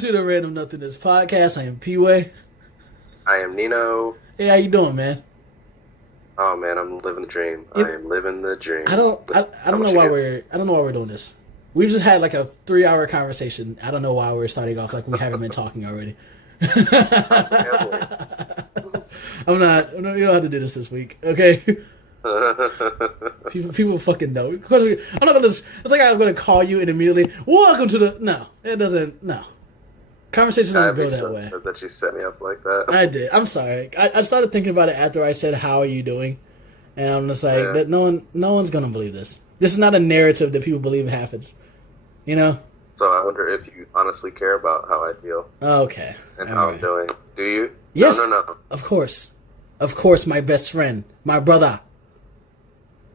to the Random Nothingness Podcast. I am P-Way. I am Nino. Hey, how you doing, man? Oh man, I'm living the dream. I am living the dream. I don't know why we're doing this. We've just had like a 3-hour conversation. I don't know why we're starting off like we haven't been talking already. You don't have to do this week, okay? People fucking know. I'm not gonna. It's like I'm gonna call you and immediately welcome to the. No, it doesn't. No, conversations don't go that way. Said that you set me up like that. I did. I'm sorry. I started thinking about it after I said, "How are you doing?" And I'm just like, that no one's gonna believe this. This is not a narrative that people believe happens. You know. So I wonder if you honestly care about how I feel. Okay. And how I'm doing. Do you? Yes. No. Of course, my best friend, my brother.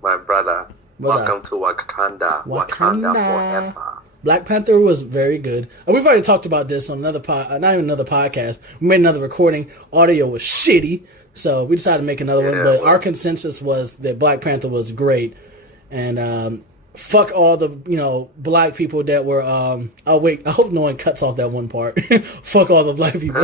My brother. Welcome to Wakanda. Wakanda forever. Black Panther was very good. We've already talked about this on another not even another podcast. We made another recording. Audio was shitty, so we decided to make another one. But our consensus was that Black Panther was great, and fuck all the black people that were. Oh wait, I hope no one cuts off that one part. Fuck all the black people.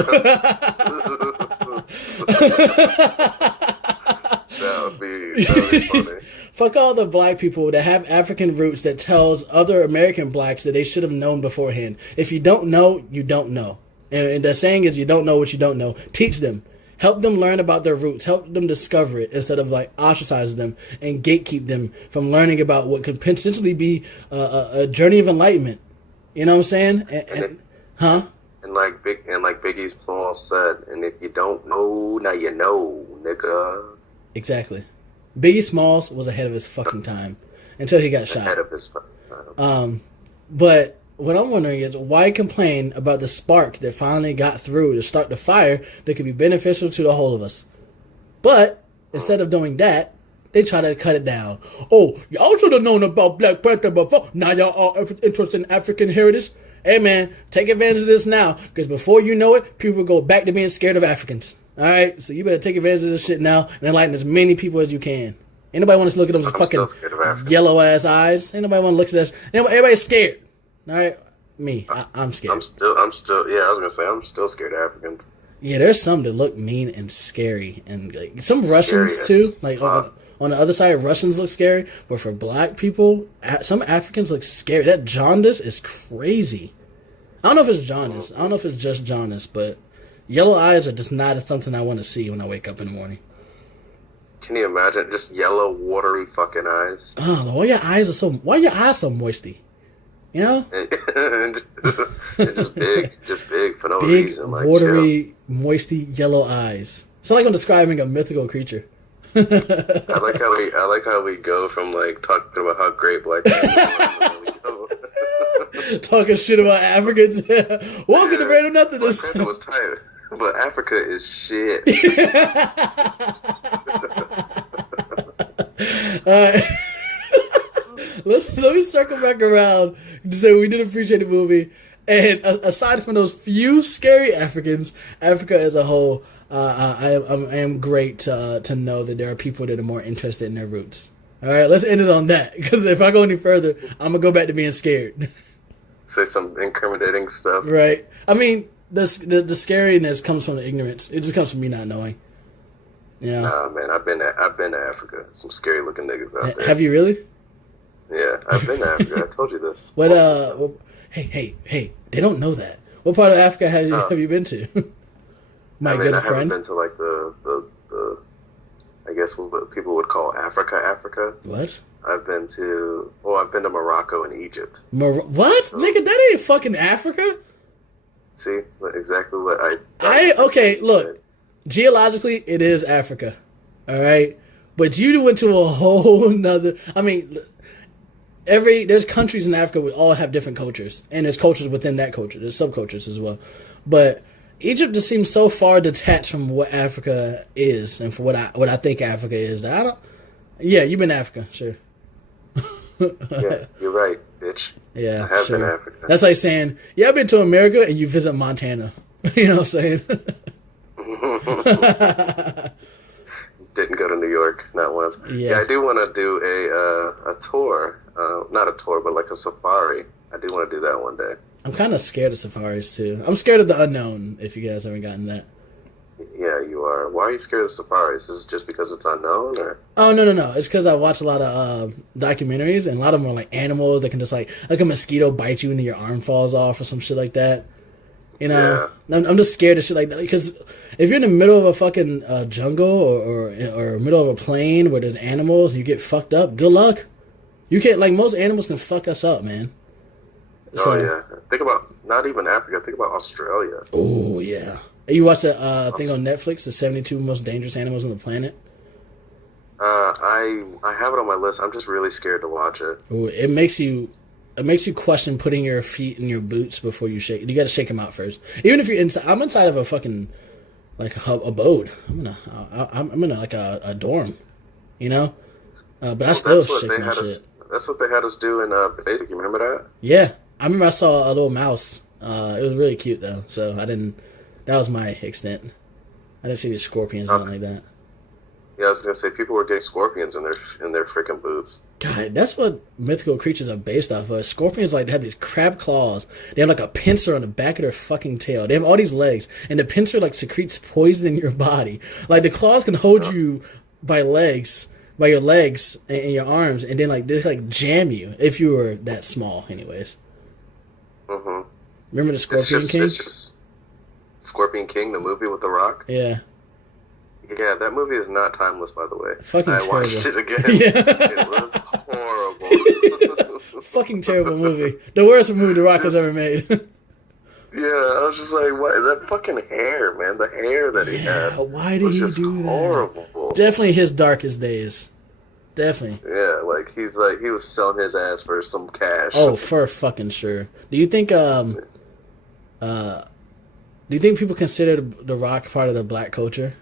That would be funny. Fuck all the black people that have African roots that tells other American blacks that they should have known beforehand. If you don't know, you don't know. And the saying is, you don't know what you don't know. Teach them. Help them learn about their roots. Help them discover it instead of like ostracize them and gatekeep them from learning about what could potentially be a journey of enlightenment. You know what I'm saying? And like Biggie's Paul said, and if you don't know, now you know, nigga. Exactly. Biggie Smalls was ahead of his fucking time until he got shot. Ahead of his fucking time. But what I'm wondering is why complain about the spark that finally got through to start the fire that could be beneficial to the whole of us. But instead of doing that, they try to cut it down. Oh, y'all should have known about Black Panther before. Now y'all are interested in African heritage. Hey man, take advantage of this now, because before you know it, people will go back to being scared of Africans. All right, so you better take advantage of this shit now and enlighten as many people as you can. Ain't nobody want to look at those fucking yellow ass eyes. Ain't nobody want to look at this. Everybody's scared. All right, me, I'm scared. I'm still. Yeah, I was gonna say I'm still scared of Africans. Yeah, there's some that look mean and scary, and like, some Russians too. Like on the other side, Russians look scary, but for black people, some Africans look scary. That jaundice is crazy. I don't know if it's jaundice. I don't know if it's just jaundice, but yellow eyes are just not something I want to see when I wake up in the morning. Can you imagine just yellow, watery fucking eyes? Oh, why are your eyes so moisty? You know? and just big for no reason. Like, watery, moisty, yellow eyes. It's like I'm describing a mythical creature. I like how we go from like talking about how great black people are. Talking shit about Africans. Welcome to Random Nothingness. Black Panther was tight, but Africa is shit. Let me circle back around to say we did appreciate the movie. And aside from those few scary Africans, Africa as a whole, I am great to know that there are people that are more interested in their roots. All right, let's end it on that, because if I go any further, I'm gonna go back to being scared. Say some incriminating stuff. Right. I mean, the scariness comes from the ignorance. It just comes from me not knowing. You know? Nah, man, I've been to Africa. Some scary looking niggas out there. Have you really? Yeah, I've been to Africa. I told you this. What? Hey! They don't know that. What part of Africa have you been to? My good friend. I haven't been to like the I guess what people would call Africa. What? I've been to Morocco and Egypt. What? So, nigga, that ain't fucking Africa. See, exactly what look, geologically, it is Africa. All right? But you went to a whole nother... I mean, there's countries in Africa that all have different cultures. And there's cultures within that culture. There's subcultures as well. But Egypt just seems so far detached from what Africa is and for what I think Africa is. Yeah, you've been to Africa, sure. Yeah, you're right, bitch. Yeah, I have been to Africa. That's like saying, yeah, I've been to America and you visit Montana. You know what I'm saying? Didn't go to New York, not once. Yeah, I do want to do a tour. Not a tour, but like a safari. I do want to do that one day. I'm kind of scared of safaris too. I'm scared of the unknown. If you guys haven't gotten that. Yeah, you are. Why are you scared of safaris? Is it just because it's unknown, or? Oh no! It's because I watch a lot of documentaries, and a lot of them are like animals that can just like a mosquito bite you and your arm falls off or some shit like that. You know, I'm just scared of shit like that because if you're in the middle of a fucking jungle or middle of a plain where there's animals and you get fucked up, good luck. You can't, like, most animals can fuck us up, man. So, yeah. Think about not even Africa. Think about Australia. Oh yeah. You watched that thing on Netflix, the 72 most dangerous animals on the planet? I have it on my list. I'm just really scared to watch it. Ooh, it makes you question putting your feet in your boots before you shake. You got to shake them out first. Even if you're inside, I'm inside of a fucking like a abode. I'm in like a dorm, you know. But I still shake my shit. That's what they had us do in Basic. You remember that? Yeah, I remember. I saw a little mouse. It was really cute though. So I didn't. That was my extent. I didn't see any scorpions or nothing like that. Yeah, I was gonna say people were getting scorpions in their freaking boots. God, that's what mythical creatures are based off of. Scorpions, like, they have these crab claws. They have like a pincer on the back of their fucking tail. They have all these legs, and the pincer like secretes poison in your body. Like the claws can hold you by your legs and your arms, and then like they like jam you if you were that small. Anyways. Mm-hmm. Remember the Scorpion King? It's just Scorpion King, the movie with The Rock. Yeah. Yeah, that movie is not timeless, by the way. Fucking terrible. I watched it again. Yeah. It was horrible. Fucking terrible movie. The worst movie The Rock has ever made. Yeah, I was just like, what? That fucking hair, man. The hair that he had. Why did he do that? Horrible. Definitely his darkest days. Definitely. Yeah, he was selling his ass for some cash. Oh, for fucking sure. Do you think people consider The Rock part of the black culture?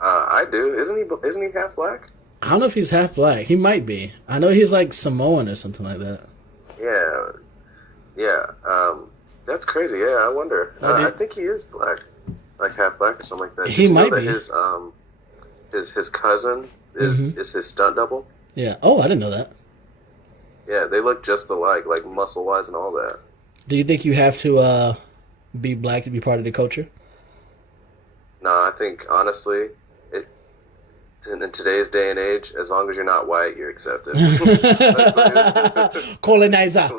I do. Isn't he half black? I don't know if he's half black. He might be. I know he's like Samoan or something like that. Yeah. That's crazy. Yeah, I wonder. I think he is black, like half black or something like that. He might be. His cousin is his stunt double. Yeah. Oh, I didn't know that. Yeah, they look just alike, like muscle wise and all that. Do you think you have to be black to be part of the culture? No, I think honestly, in today's day and age, as long as you're not white, you're accepted. Colonizer.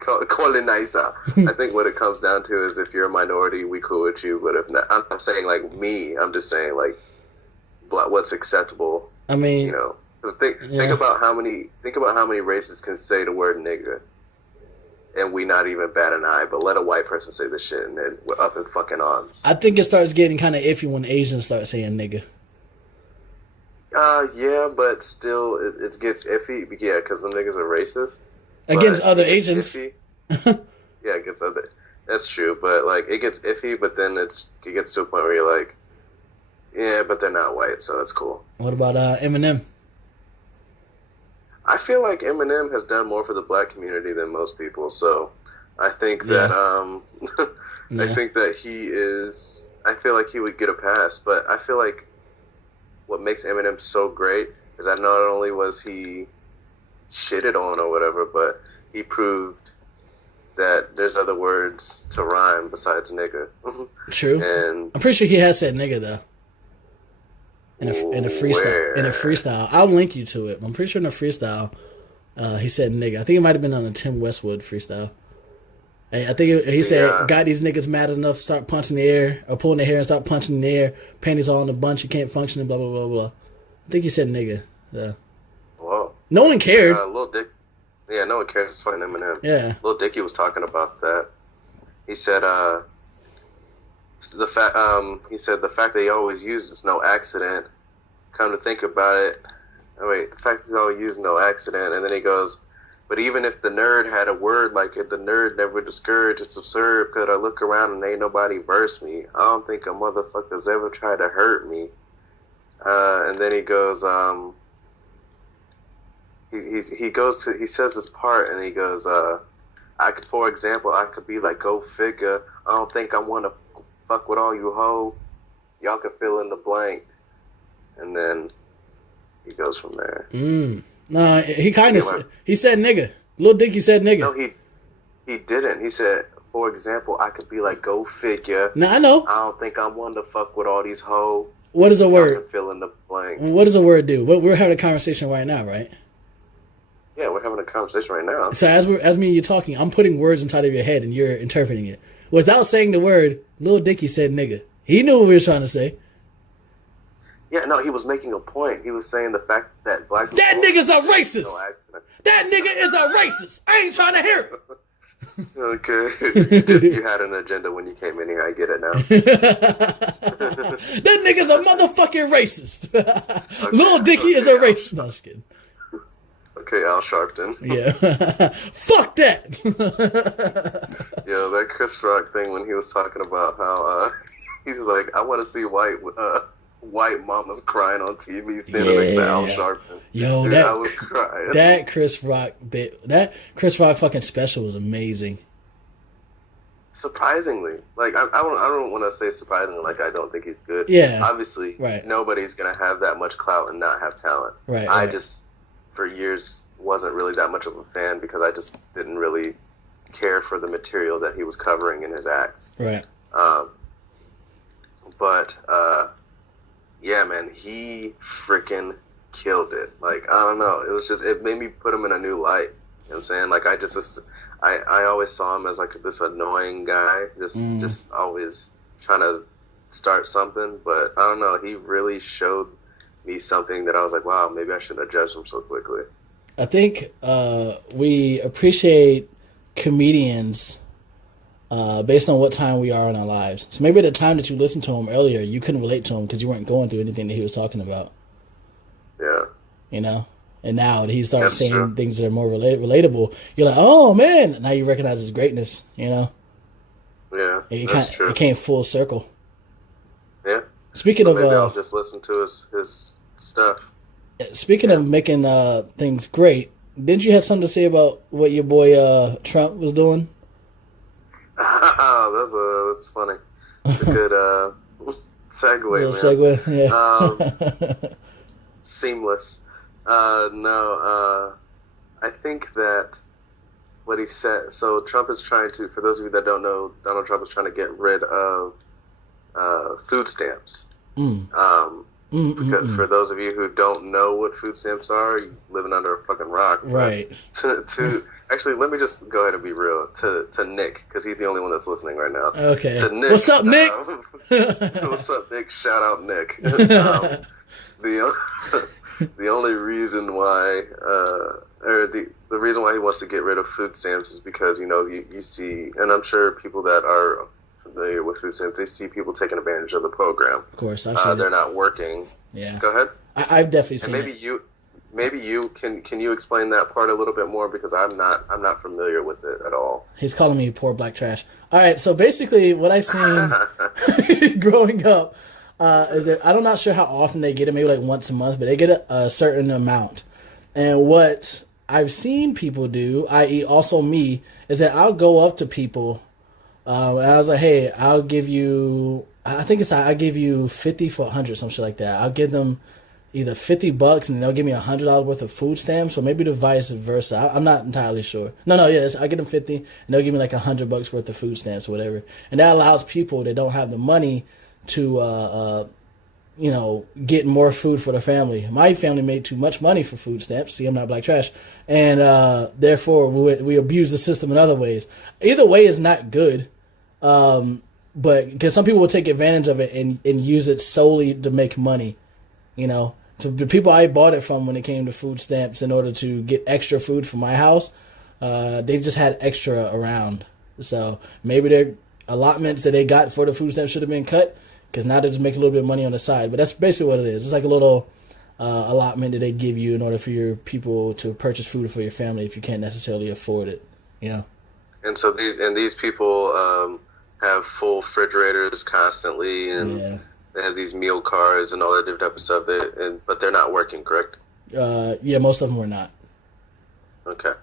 Colonizer. I think what it comes down to is if you're a minority, we cool with you. But if not, I'm not saying like me. I'm just saying like what's acceptable. I mean, you know, because think about how many races can say the word nigga, and we not even bat an eye. But let a white person say this shit, and then we're up in fucking arms. I think it starts getting kind of iffy when Asians start saying nigga. Yeah, but still, it gets iffy. Yeah, because them niggas are racist. Against other Asians. Yeah, against other. That's true, but like it gets iffy. But then it gets to a point where you're like, yeah, but they're not white, so that's cool. What about Eminem? I feel like Eminem has done more for the black community than most people, so I think that I think that he is. I feel like he would get a pass, but I feel like what makes Eminem so great is that not only was he shitted on or whatever, but he proved that there's other words to rhyme besides nigga. True. And I'm pretty sure he has said nigga though. In a freestyle. Where? In a freestyle. I'll link you to it. I'm pretty sure in a freestyle, he said nigga. I think it might have been on a Tim Westwood freestyle. I think he said, got these niggas mad enough, start punching the air, or pulling their hair and start punching in the air, panties all in a bunch, you can't function, and blah, blah, blah, blah. I think he said nigga. Yeah. Whoa. No one cared. Lil Dick. Yeah, no one cares. It's fucking Eminem. Yeah. Lil Dicky was talking about that. He said, the fact that he always uses no accident. Come to think about it, the fact that he always used no accident, and then he goes, but even if the nerd had a word like it, the nerd never discouraged. It's absurd because I look around and ain't nobody verse me. I don't think a motherfucker's ever tried to hurt me. And then he goes, he says this part and he goes, for example, I could be like, go figure. I don't think I want to fuck with all you hoe. Y'all can fill in the blank. And then he goes from there. No, he kind of he said nigga. Lil Dicky said nigga. No, He didn't. He said, for example, I could be like, go figure. Now I know. I don't think I'm one to fuck with all these hoes. What is a word? Fill in the blank. What does a word do? We're having a conversation right now, right? Yeah, we're having a conversation right now. So as me and you talking, I'm putting words inside of your head and you're interpreting it. Without saying the word, Lil Dicky said nigga. He knew what we were trying to say. Yeah, no, he was making a point. He was saying the fact that black people... That nigga's a racist! That nigga is a racist! I ain't trying to hear it! Okay. You had an agenda when you came in here. I get it now. That nigga's a motherfucking racist. Okay, Lil Dicky is a racist. No, I'm just kidding. Okay, Al Sharpton. Yeah. Fuck that. Yeah, that Chris Rock thing when he was talking about how he's like, I want to see white mamas crying on TV standing next to Al Sharpton. Yo, dude, I was crying. That Chris Rock fucking special was amazing. Surprisingly, like I don't want to say surprisingly, like I don't think he's good. Yeah, obviously, right. Nobody's gonna have that much clout and not have talent. Right. I just for years wasn't really that much of a fan because I just didn't really care for the material that he was covering in his acts. Right. But yeah, man, he freaking killed it. Like, I don't know. It made me put him in a new light. You know what I'm saying? Like, I always saw him as like this annoying guy, just always trying to start something. But I don't know. He really showed me something that I was like, wow, maybe I shouldn't have judged him so quickly. I think we appreciate comedians based on what time we are in our lives. So maybe at the time that you listened to him earlier, you couldn't relate to him because you weren't going through anything that he was talking about. Yeah. You know? And now that he starts saying things that are more relatable, you're like, oh, man. Now you recognize his greatness, you know? Yeah, it came full circle. Yeah. Speaking of... maybe I'll just listen to his stuff. Speaking of making things great, didn't you have something to say about what your boy Trump was doing? That's funny. It's a good segue, man. Segue, yeah. Seamless. I think that what he said. So Trump is trying to. For those of you that don't know, Donald Trump is trying to get rid of food stamps. Because for those of you who don't know what food stamps are, you're living under a fucking rock. Right. Actually, let me just go ahead and be real to Nick, because he's the only one that's listening right now. Okay. To Nick, what's up, Nick? What's up, Nick? Shout out, Nick. The only reason why, or the reason why he wants to get rid of food stamps is because, you know, you see, and I'm sure people that are familiar with food stamps, they see people taking advantage of the program. Of course, I've seen they're not working. Yeah. Go ahead. I've definitely seen it. Maybe you can you explain that part a little bit more, because I'm not familiar with it at all. He's calling me poor black trash. All right, so basically what I seen growing up is that I'm not sure how often they get it, maybe like once a month, but they get a certain amount. And what I've seen people do, i.e. also me, is that I'll go up to people and I was like, hey, I'll give you, I give you 50 for 100, some shit like that. I'll give them either $50 and they'll give me $100 worth of food stamps, or maybe the vice versa. I'm not entirely sure. Yes, I get them 50 and they'll give me like $100 worth of food stamps or whatever. And that allows people that don't have the money to, get more food for their family. My family made too much money for food stamps. See, I'm not black trash. And therefore, we abuse the system in other ways. Either way is not good. But because some people will take advantage of it and use it solely to make money, you know. To the people I bought it from when it came to food stamps in order to get extra food for my house, they just had extra around. So maybe their allotments that they got for the food stamps should have been cut, because now they're just making a little bit of money on the side. But that's basically what it is. It's like a little allotment that they give you in order for your people to purchase food for your family if you can't necessarily afford it, you know. And so these people have full refrigerators constantly, and they have these meal cards and all that different type of stuff. But they're not working, correct? Yeah, most of them were not. Okay,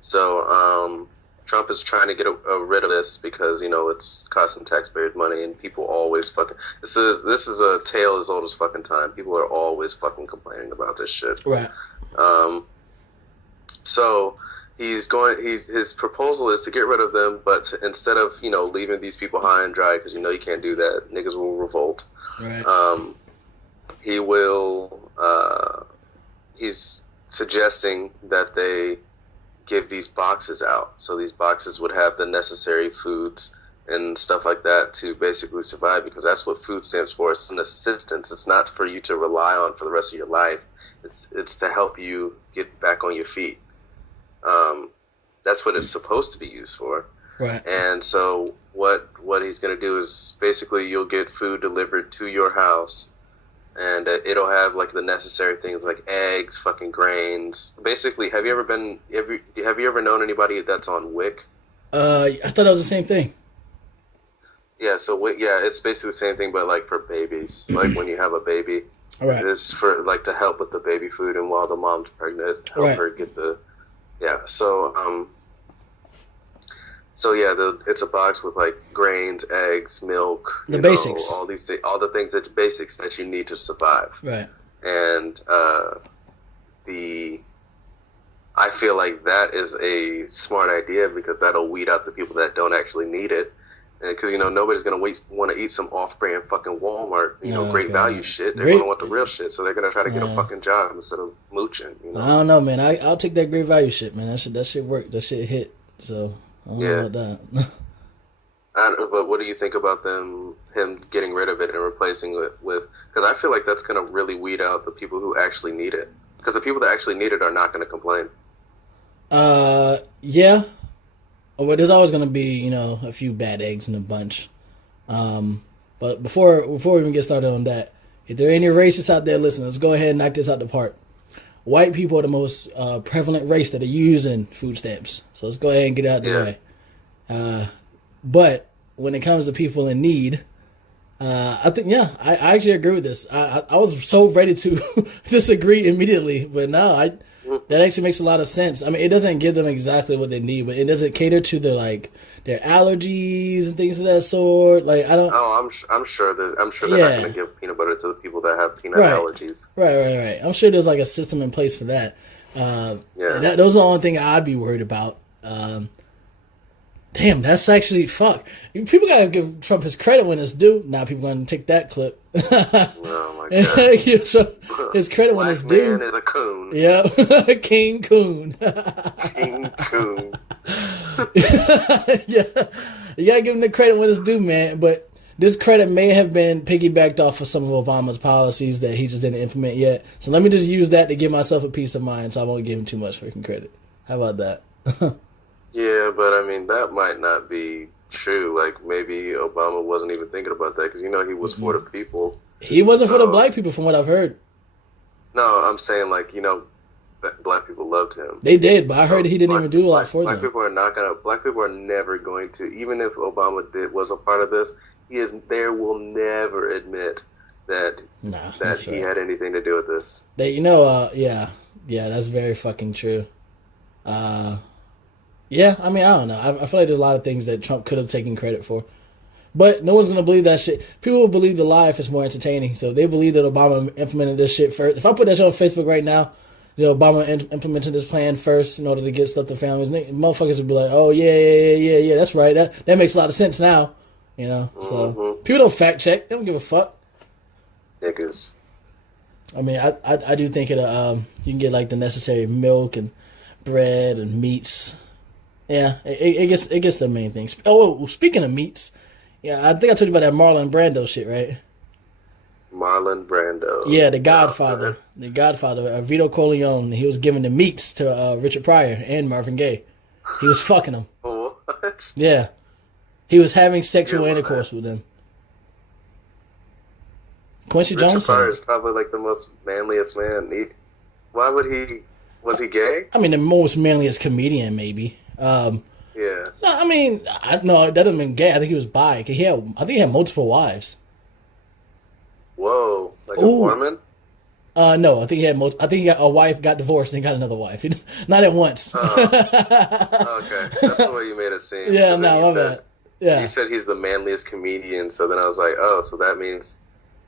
so Trump is trying to get rid of this because, you know, it's costing taxpayers money, and people always fucking. This is a tale as old as fucking time. People are always fucking complaining about this shit. Right. So his proposal is to get rid of them, but instead of, leaving these people high and dry, because you can't do that, niggas will revolt. Right. He's suggesting that they give these boxes out. So these boxes would have the necessary foods and stuff like that to basically survive, because that's what food stamps for. It's an assistance. It's not for you to rely on for the rest of your life. It's to help you get back on your feet. That's what it's supposed to be used for. Right. And so what he's going to do is basically you'll get food delivered to your house, and it'll have like the necessary things like eggs, fucking grains. Basically, have you ever known anybody that's on WIC? I thought that was the same thing. Yeah, so WIC, it's basically the same thing, but like for babies, like when you have a baby. Right. It's for like to help with the baby food, and while the mom's pregnant, help her get the it's a box with like grains, eggs, milk, the basics, all the things basics that you need to survive. Right. And I feel like that is a smart idea, because that'll weed out the people that don't actually need it. Because nobody's gonna want to eat some off-brand fucking Walmart, great value shit. They're gonna want the real shit, so they're gonna try to get a fucking job instead of mooching. I don't know, man. I'll take that great value shit, man. That shit worked. That shit hit. So I don't know about that. But what do you think about him getting rid of it and replacing it with? Because I feel like that's gonna really weed out the people who actually need it. Because the people that actually need it are not gonna complain. Yeah. Well, there's always going to be, a few bad eggs in a bunch. But before we even get started on that, if there are any racists out there listening, let's go ahead and knock this out the park. White people are the most prevalent race that are using food stamps. So let's go ahead and get it out the way. But when it comes to people in need, I think, I actually agree with this. I was so ready to disagree immediately, but no, that actually makes a lot of sense. I mean, it doesn't give them exactly what they need, but it doesn't cater to their allergies and things of that sort. Like, I don't. Oh, I'm sure they're not going to give peanut butter to the people that have peanut allergies. Right. I'm sure there's like a system in place for that. Those are the only thing I'd be worried about. Damn, that's actually fuck. People gotta give Trump his credit when it's due. Now people gonna take that clip. Oh my god! Give Trump his credit when it's due. Man is a coon. Yep, King Coon. King Coon. Yeah, you gotta give him the credit when it's due, man. But this credit may have been piggybacked off of some of Obama's policies that he just didn't implement yet. So let me just use that to give myself a peace of mind, so I won't give him too much freaking credit. How about that? Yeah, but I mean, that might not be true. Like, maybe Obama wasn't even thinking about that, because, he was for the people. He wasn't for the black people, from what I've heard. No, I'm saying, black people loved him. They did, but I heard he didn't even do a lot for them. Black people are never going to, even if Obama was a part of this, will never admit that he had anything to do with this. That's very fucking true. Yeah, I mean, I don't know. I feel like there's a lot of things that Trump could have taken credit for. But no one's going to believe that shit. People will believe the lie if it's more entertaining. So they believe that Obama implemented this shit first. If I put that shit on Facebook right now, Obama implemented this plan first in order to get stuff to families, motherfuckers would be like, oh, yeah, that's right. That makes a lot of sense now. So people don't fact check. They don't give a fuck. Niggas. I mean, I do think you can get like the necessary milk and bread and meats. Yeah, it gets the main things. Oh, speaking of meats, I think I told you about that Marlon Brando shit, right? Marlon Brando. Yeah, the Godfather. The Godfather, Vito Corleone. He was giving the meats to Richard Pryor and Marvin Gaye. He was fucking them. What? Yeah. He was having sexual intercourse with them. Quincy Jones. Richard Pryor is probably like the most manliest man. Why would he? Was he gay? I mean, the most manliest comedian, maybe. Yeah. No, I mean, that doesn't mean gay. I think he was bi. I think he had multiple wives. Whoa, like a Mormon? No, I think he had I think he got a wife, got divorced, and got another wife. Not at once. Okay, that's the way you made it seem. Yeah, no, my bad. Yeah. You said he's the manliest comedian, so then I was like, oh, so that means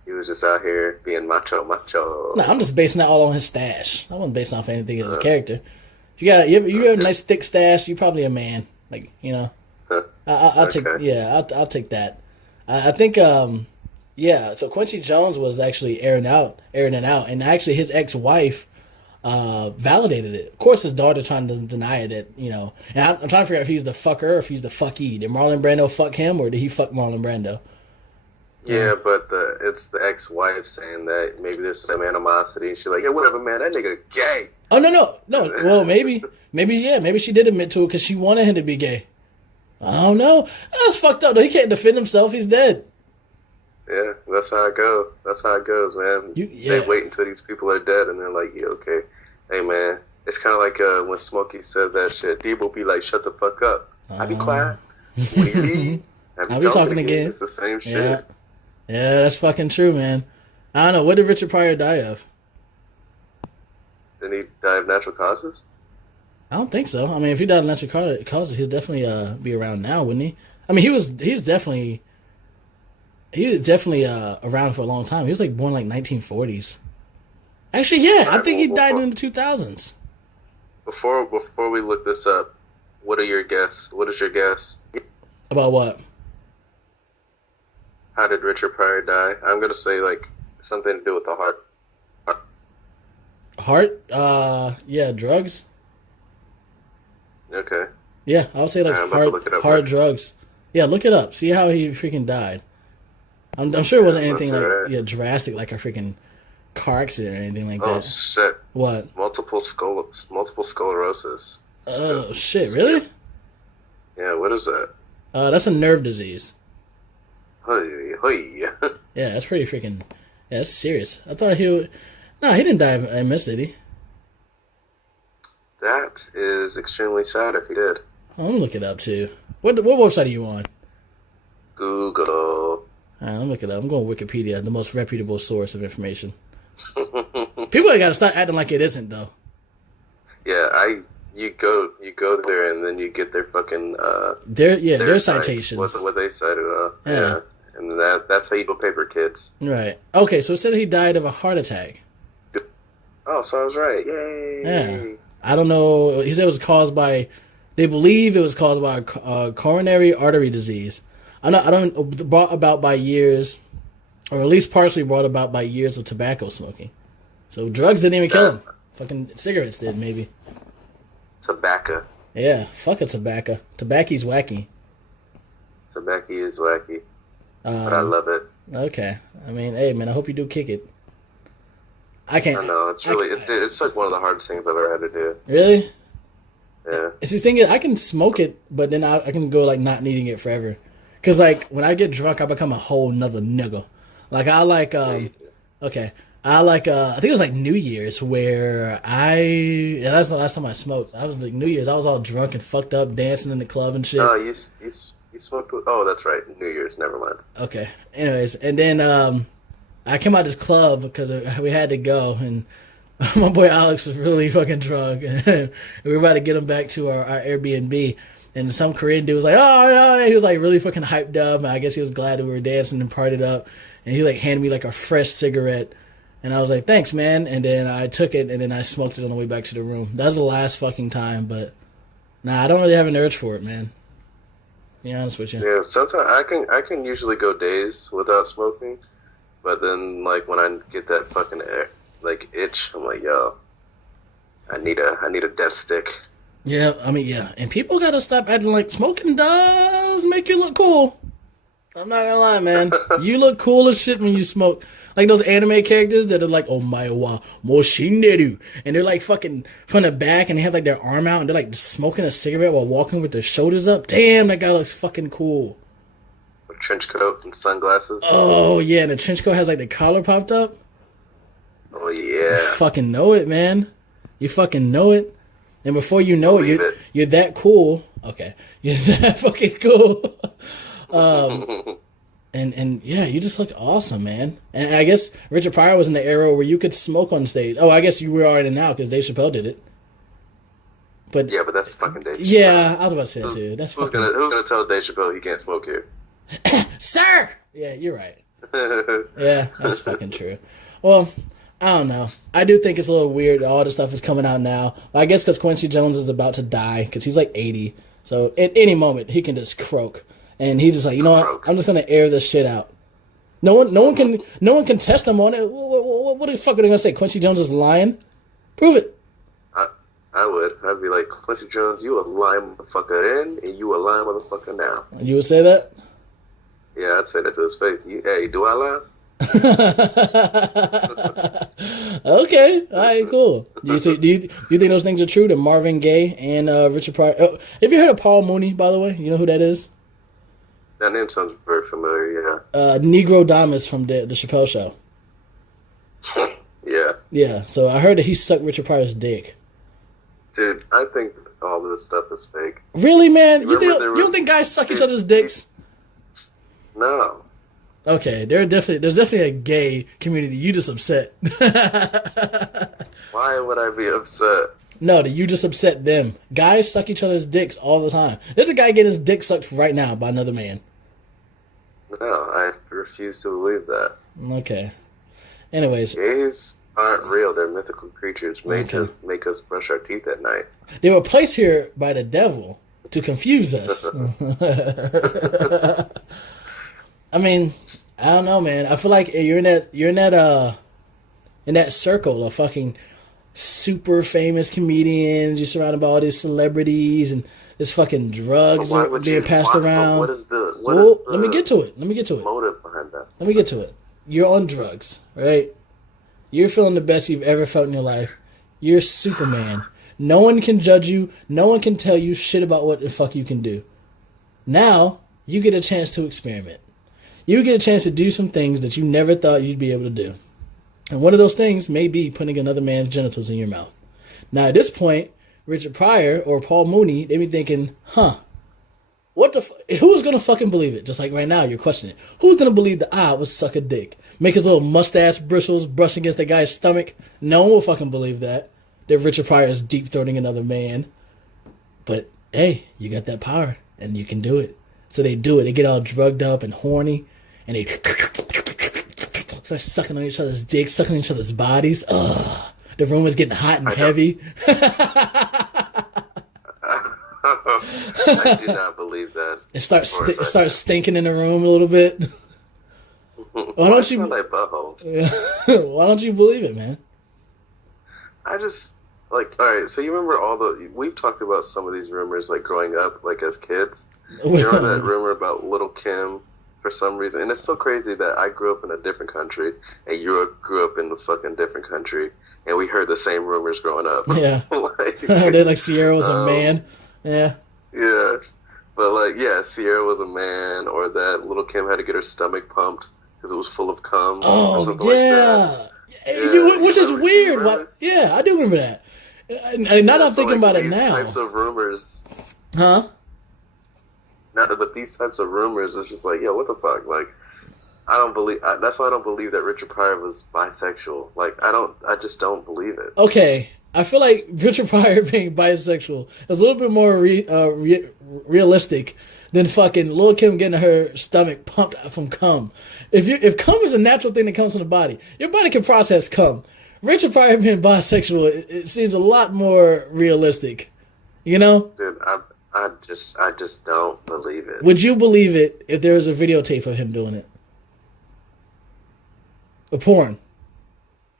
he was just out here being macho. No, I'm just basing that all on his stash. I wasn't basing off anything in his character. If you have a nice thick stash, you're probably a man. Like, you know. Huh. I'll take take that. I think so Quincy Jones was actually airing it out, and actually his ex-wife validated it. Of course, his daughter trying to deny it, you know. And I'm trying to figure out if he's the fucker or if he's the fucky. Did Marlon Brando fuck him, or did he fuck Marlon Brando? Yeah, but it's the ex-wife saying that maybe there's some animosity. She's like, yeah, whatever, man, that nigga gay. Oh, no. Well, maybe she did admit to it because she wanted him to be gay. I don't know. That's fucked up, though. He can't defend himself. He's dead. Yeah, that's how it goes, man. They wait until these people are dead, and they're like, yeah, okay. Hey, man, it's kind of like when Smokey said that shit. Debo be like, shut the fuck up. I be quiet. What do you mean? I'll be talking again. It's the same shit. Yeah, that's fucking true, man. I don't know. What did Richard Pryor die of? Didn't he die of natural causes? I don't think so. I mean, if he died of natural causes, he'd definitely be around now, wouldn't he? I mean, he was definitely around for a long time. He was like born like 1940s. Actually, yeah, I think he died in the 2000s. Before we look this up, what is your guess? About what? How did Richard Pryor die? I'm gonna say like something to do with the heart. Heart? Yeah, drugs. Okay. Yeah, I would say like hard drugs. Yeah, look it up. See how he freaking died. I'm sure it wasn't anything like drastic, like a freaking car accident or anything like that. Oh shit! What? Multiple sclerosis. Oh shit! Really? Yeah. What is that? That's a nerve disease. Hey. Yeah, that's pretty freaking. Yeah, that's serious. I thought he would. No, he didn't die of MS, did he? That is extremely sad if he did. I'm gonna look it up too. What website are you on? Google. All right, I'm looking it up. I'm going Wikipedia, the most reputable source of information. People got to start acting like it isn't, though. Yeah, you go there and then you get their fucking their citations. What they cited on. Yeah. And that's how you go paper kids. Right. Okay, so it said he died of a heart attack. Oh, so I was right. Yay. Yeah. I don't know. He said it was caused by. They believe it was caused by a coronary artery disease. I don't brought about by years, or at least partially brought about by years of tobacco smoking. So drugs didn't even kill him. Fucking cigarettes did, maybe. Tobacco. Yeah, fuck a tobacco. Tobacco's wacky. Tobacco is wacky. But I love it. Okay. I mean, hey, man, I hope you do kick it. I can't. I know, it's really, it's like one of the hardest things I've ever had to do. Really? Yeah. See, the thing is, I can smoke it, but then I can go, like, not needing it forever. Because, like, when I get drunk, I become a whole nother nigga. Like, I like, I think it was, like, New Year's, where that's the last time I smoked. I was, like, New Year's, I was all drunk and fucked up, dancing in the club and shit. Oh, you smoked with, oh, that's right, New Year's, never mind. Okay, anyways, and then, I came out this club because we had to go, and my boy Alex was really fucking drunk, and we were about to get him back to our Airbnb, and some Korean dude was like, oh, yeah, he was like really fucking hyped up, and I guess he was glad that we were dancing and partied up, and he like handed me like a fresh cigarette, and I was like, thanks, man, and then I took it, and then I smoked it on the way back to the room. That was the last fucking time, but nah, I don't really have an urge for it, man. To be honest with you. Yeah, sometimes I can usually go days without smoking. But then, like, when I get that fucking, like, itch, I'm like, yo, I need a death stick. Yeah, I mean, yeah. And people gotta stop acting like smoking does make you look cool. I'm not gonna lie, man. You look cool as shit when you smoke. Like those anime characters that are like, oh my wa, moshineru. And they're like fucking from the back and they have like their arm out and they're like smoking a cigarette while walking with their shoulders up. Damn, that guy looks fucking cool. Trench coat and sunglasses. Oh yeah, and the trench coat has like the collar popped up. Oh yeah. You fucking know it, man. You fucking know it. And before you know you're that cool. Okay. You're that fucking cool. And yeah, you just look awesome, man. And I guess Richard Pryor was in the era where you could smoke on stage. Oh, I guess you were already now because Dave Chappelle did it. But yeah, but that's fucking Dave Chappelle. Yeah, I was about to say it too. That's who's gonna tell Dave Chappelle he can't smoke here? Sir! Yeah, you're right. Yeah, that's fucking true. Well, I don't know. I do think it's a little weird that all this stuff is coming out now. I guess because Quincy Jones is about to die because he's like 80. So at any moment he can just croak, and he's just like, you know what? I'm just gonna air this shit out. No one can test him on it. What the fuck are they gonna say? Quincy Jones is lying? Prove it. I would. I'd be like, Quincy Jones, you a lying motherfucker in, and you a lying motherfucker now. You would say that? Yeah, I'd say that to his face. Hey, do I lie? Okay, all right, cool. Do you think those things are true? That Marvin Gaye and Richard Pryor. Oh, have you heard of Paul Mooney? By the way, you know who that is? That name sounds very familiar. Yeah. Negro Damas from the Chappelle Show. Yeah. Yeah. So I heard that he sucked Richard Pryor's dick. Dude, I think all of this stuff is fake. Really, man? You don't think guys suck each other's dicks? No. Okay, there's definitely a gay community. You just upset. Why would I be upset? No, that you just upset them. Guys suck each other's dicks all the time. There's a guy getting his dick sucked right now by another man. No, I refuse to believe that. Okay. Anyways. Gays aren't real. They're mythical creatures made to make us brush our teeth at night. They were placed here by the devil to confuse us. I mean, I don't know, man. I feel like you're in that circle of fucking super famous comedians. You're surrounded by all these celebrities and this fucking drugs being passed around. Let me get to it. Motive behind that. Let me get to it. You're on drugs, right? You're feeling the best you've ever felt in your life. You're Superman. No one can judge you. No one can tell you shit about what the fuck you can do. Now, you get a chance to experiment. You get a chance to do some things that you never thought you'd be able to do. And one of those things may be putting another man's genitals in your mouth. Now, at this point, Richard Pryor or Paul Mooney, they be thinking, who's going to fucking believe it? Just like right now, you're questioning. Who's going to believe that I would suck a dick? Make his little mustache bristles brush against the guy's stomach. No one will fucking believe that Richard Pryor is deep-throating another man. But, hey, you got that power, and you can do it. So they do it. They get all drugged up and horny, and they start sucking on each other's dicks, sucking on each other's bodies. Ugh. The room is getting hot and heavy. I do not believe that. It starts stinking in the room a little bit. Why don't you? Like buttholes. Why don't you believe it, man? I just all right. So you remember we've talked about some of these rumors like growing up, like as kids. You remember that rumor about Little Kim for some reason? And it's so crazy that I grew up in a different country and you grew up in the fucking different country, and we heard the same rumors growing up. Yeah. Like Sierra was a man. Yeah. Yeah. But Sierra was a man, or that Little Kim had to get her stomach pumped because it was full of cum. Oh, yeah. Which is weird. Yeah, I do remember that. And now that I'm thinking about it now. These types of rumors. Huh? But these types of rumors, it's just like, yo, what the fuck? Like, I don't believe. That's why I don't believe that Richard Pryor was bisexual. Like, I just don't believe it. Okay, I feel like Richard Pryor being bisexual is a little bit more realistic than fucking Lil' Kim getting her stomach pumped from cum. If cum is a natural thing that comes from the body, your body can process cum. Richard Pryor being bisexual, it seems a lot more realistic. You know? Dude, I just don't believe it. Would you believe it if there was a videotape of him doing it? A porn.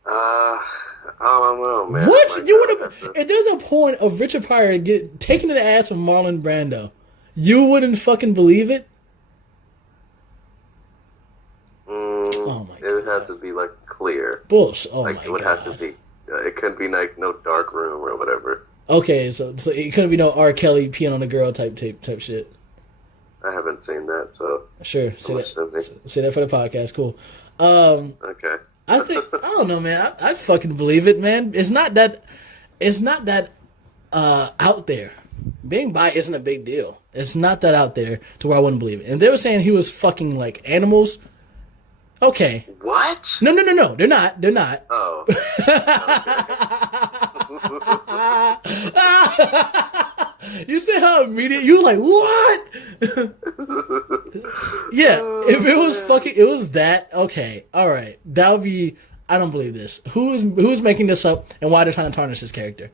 I don't know, man. What? If there's a porn of Richard Pryor taking the ass from Marlon Brando, you wouldn't fucking believe it? Oh my God. It would have to be like clear. Bullshit. Oh like, my God. It would have to be. It couldn't be like no dark room or whatever. Okay, so it couldn't be no R. Kelly peeing on a girl type shit. I haven't seen that, so sure. Say that for the podcast. Cool. Okay. I don't know, man. I'd fucking believe it, man. It's not that out there. Being bi isn't a big deal. It's not that out there to where I wouldn't believe it. And they were saying he was fucking like animals. Okay. What? No. They're not. Oh. You see how immediate you were like, what? Yeah, if it was fucking, it was that. Okay, all right, that would be. I don't believe this. Who's making this up, and why they're trying to tarnish his character?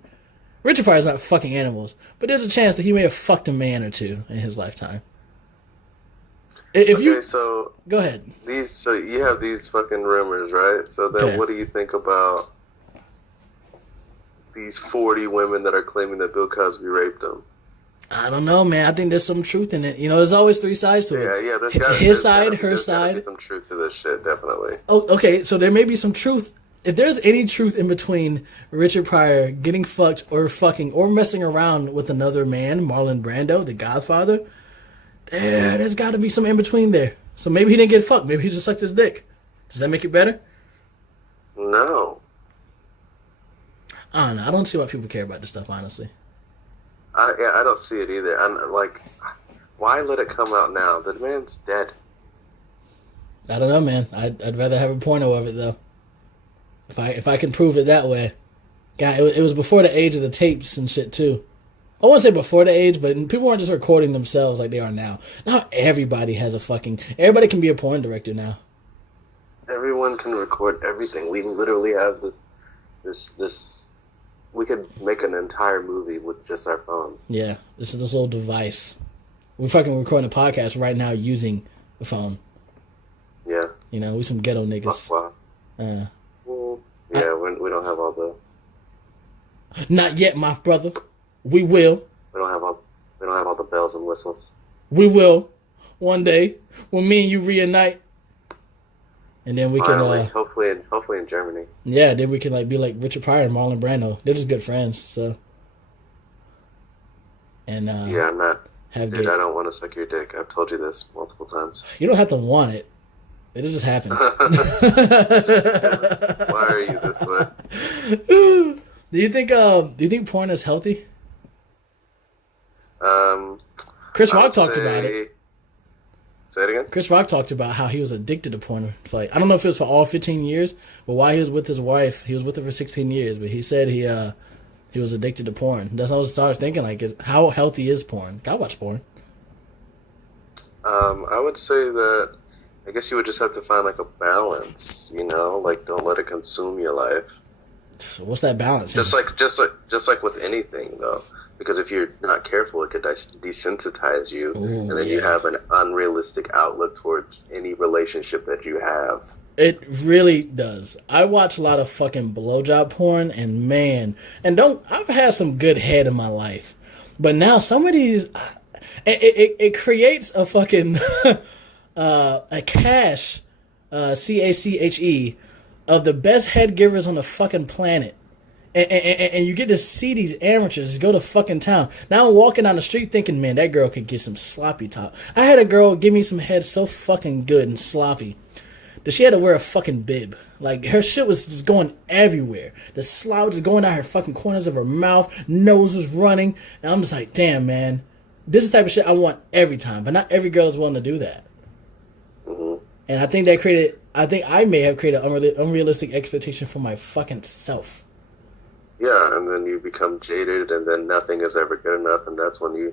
Richard Pryor's not fucking animals, but there's a chance that he may have fucked a man or two in his lifetime. So go ahead. So you have these fucking rumors, right? So then, what do you think about these 40 women that are claiming that Bill Cosby raped them? I don't know, man. I think there's some truth in it. You know, there's always three sides to it. Yeah. There's gotta be some truth to this shit, definitely. Oh, okay. So there may be some truth. If there's any truth in between Richard Pryor getting fucked or fucking or messing around with another man, Marlon Brando, the Godfather, there's got to be some in between there. So maybe he didn't get fucked. Maybe he just sucked his dick. Does that make it better? No. I don't know. I don't see why people care about this stuff, honestly. I don't see it either. I'm like, why let it come out now? The man's dead. I don't know, man. I'd rather have a porno of it though. If I can prove it that way. God, it was before the age of the tapes and shit too. I won't say before the age, but people weren't just recording themselves like they are now. Now everybody everybody can be a porn director now. Everyone can record everything. We literally have this. We could make an entire movie with just our phone. Yeah, this little device. We're fucking recording a podcast right now using the phone. Yeah. You know, we some ghetto niggas. Well, we don't have all the. Not yet, my brother. We will. We don't have all the bells and whistles. We will, one day, when me and you reunite, and then we can. Hopefully in Germany. Yeah, then we can be like Richard Pryor and Marlon Brando. They're just good friends, so. And yeah, I'm not. Dude, I don't want to suck your dick. I've told you this multiple times. You don't have to want it. It'll just happen. Why are you this way? Do you think porn is healthy? Chris Rock talked about it. Say it again? Chris Rock talked about how he was addicted to porn. I don't know if it was for all 15 years, but while he was with his wife, he was with her for 16 years, but he said he was addicted to porn. That's what I started thinking, how healthy is porn? I watch porn. I would say that I guess you would just have to find a balance, don't let it consume your life. So what's that balance? Just like with anything though, because if you're not careful, it could desensitize you, and then you have an unrealistic outlook towards any relationship that you have. It really does. I watch a lot of fucking blowjob porn, and man, I've had some good head in my life, but now some of these, it creates a fucking a cache, CACHE, of the best head givers on the fucking planet. And you get to see these amateurs go to fucking town. Now I'm walking down the street thinking, man, that girl could get some sloppy top. I had a girl give me some head so fucking good and sloppy that she had to wear a fucking bib. Her shit was just going everywhere. The slop was going out her fucking corners of her mouth. Nose was running. And I'm just like, damn, man. This is the type of shit I want every time. But not every girl is willing to do that. Mm-hmm. And I think I may have created an unrealistic expectation for my fucking self. Yeah, and then you become jaded, and then nothing is ever good enough, and that's when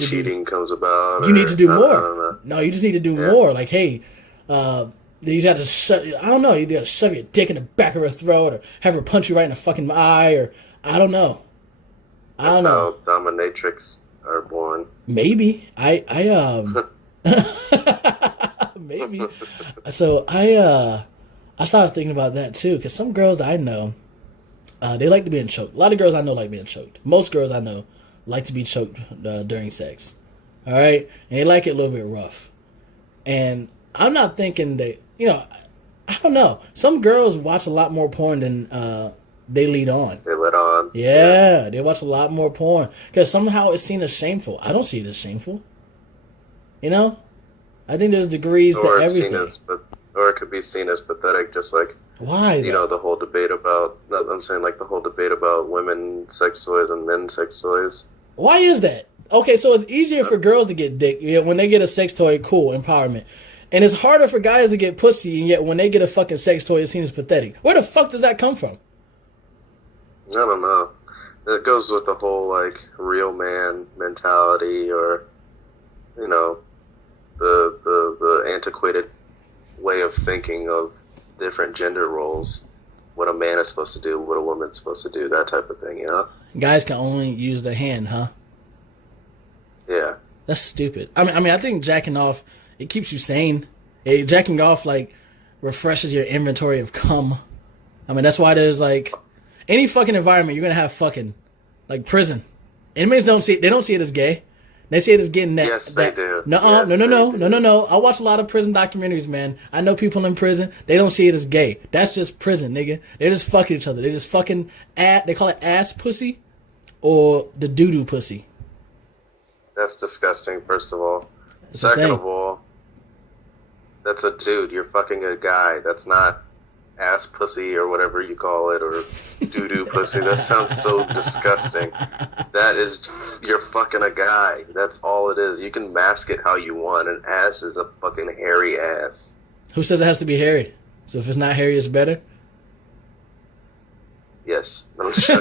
cheating comes about. You need to do more. I don't know. No, you just need to do more. Hey, you got to shove. I don't know. You got to shove your dick in the back of her throat, or have her punch you right in the fucking eye, or I don't know. That's how dominatrix are born. Maybe maybe. So I started thinking about that too, because some girls that I know. They like to be choked. A lot of girls I know like being choked. Most girls I know like to be choked during sex. All right? And they like it a little bit rough. And I'm not thinking that, I don't know. Some girls watch a lot more porn than they lead on. They let on. Yeah, they watch a lot more porn. Because somehow it's seen as shameful. I don't see it as shameful. I think there's degrees to everything. Or it could be seen as pathetic, just like... Why? The whole debate about... I'm saying, the whole debate about women sex toys and men sex toys. Why is that? Okay, so it's easier for girls to get dick. When they get a sex toy, cool, empowerment. And it's harder for guys to get pussy, and yet when they get a fucking sex toy, it seems pathetic. Where the fuck does that come from? I don't know. It goes with the whole, real man mentality, or, the antiquated way of thinking of different gender roles, what a man is supposed to do, what a woman's supposed to do, that type of thing, you know? Guys can only use their hand, huh? Yeah. That's stupid. I mean, I think jacking off, it keeps you sane. Jacking off, like, refreshes your inventory of cum. I mean, that's why there's, like, any fucking environment, you're going to have fucking, like, prison. Inmates don't see it as gay. They see it as getting that. Yes, they do. No. I watch a lot of prison documentaries, man. I know people in prison. They don't see it as gay. That's just prison, nigga. They just fucking each other. They just fucking they call it ass pussy or the doo-doo pussy. That's disgusting, first of all. That's Second of all, that's a dude. You're fucking a guy. That's not ass pussy or whatever you call it, or doo-doo pussy. That sounds so disgusting. That is, you're fucking a guy. That's all it is. You can mask it how you want. An ass is a fucking hairy ass. Who says it has to be hairy? So if it's not hairy, it's better? Yes. I'm sure.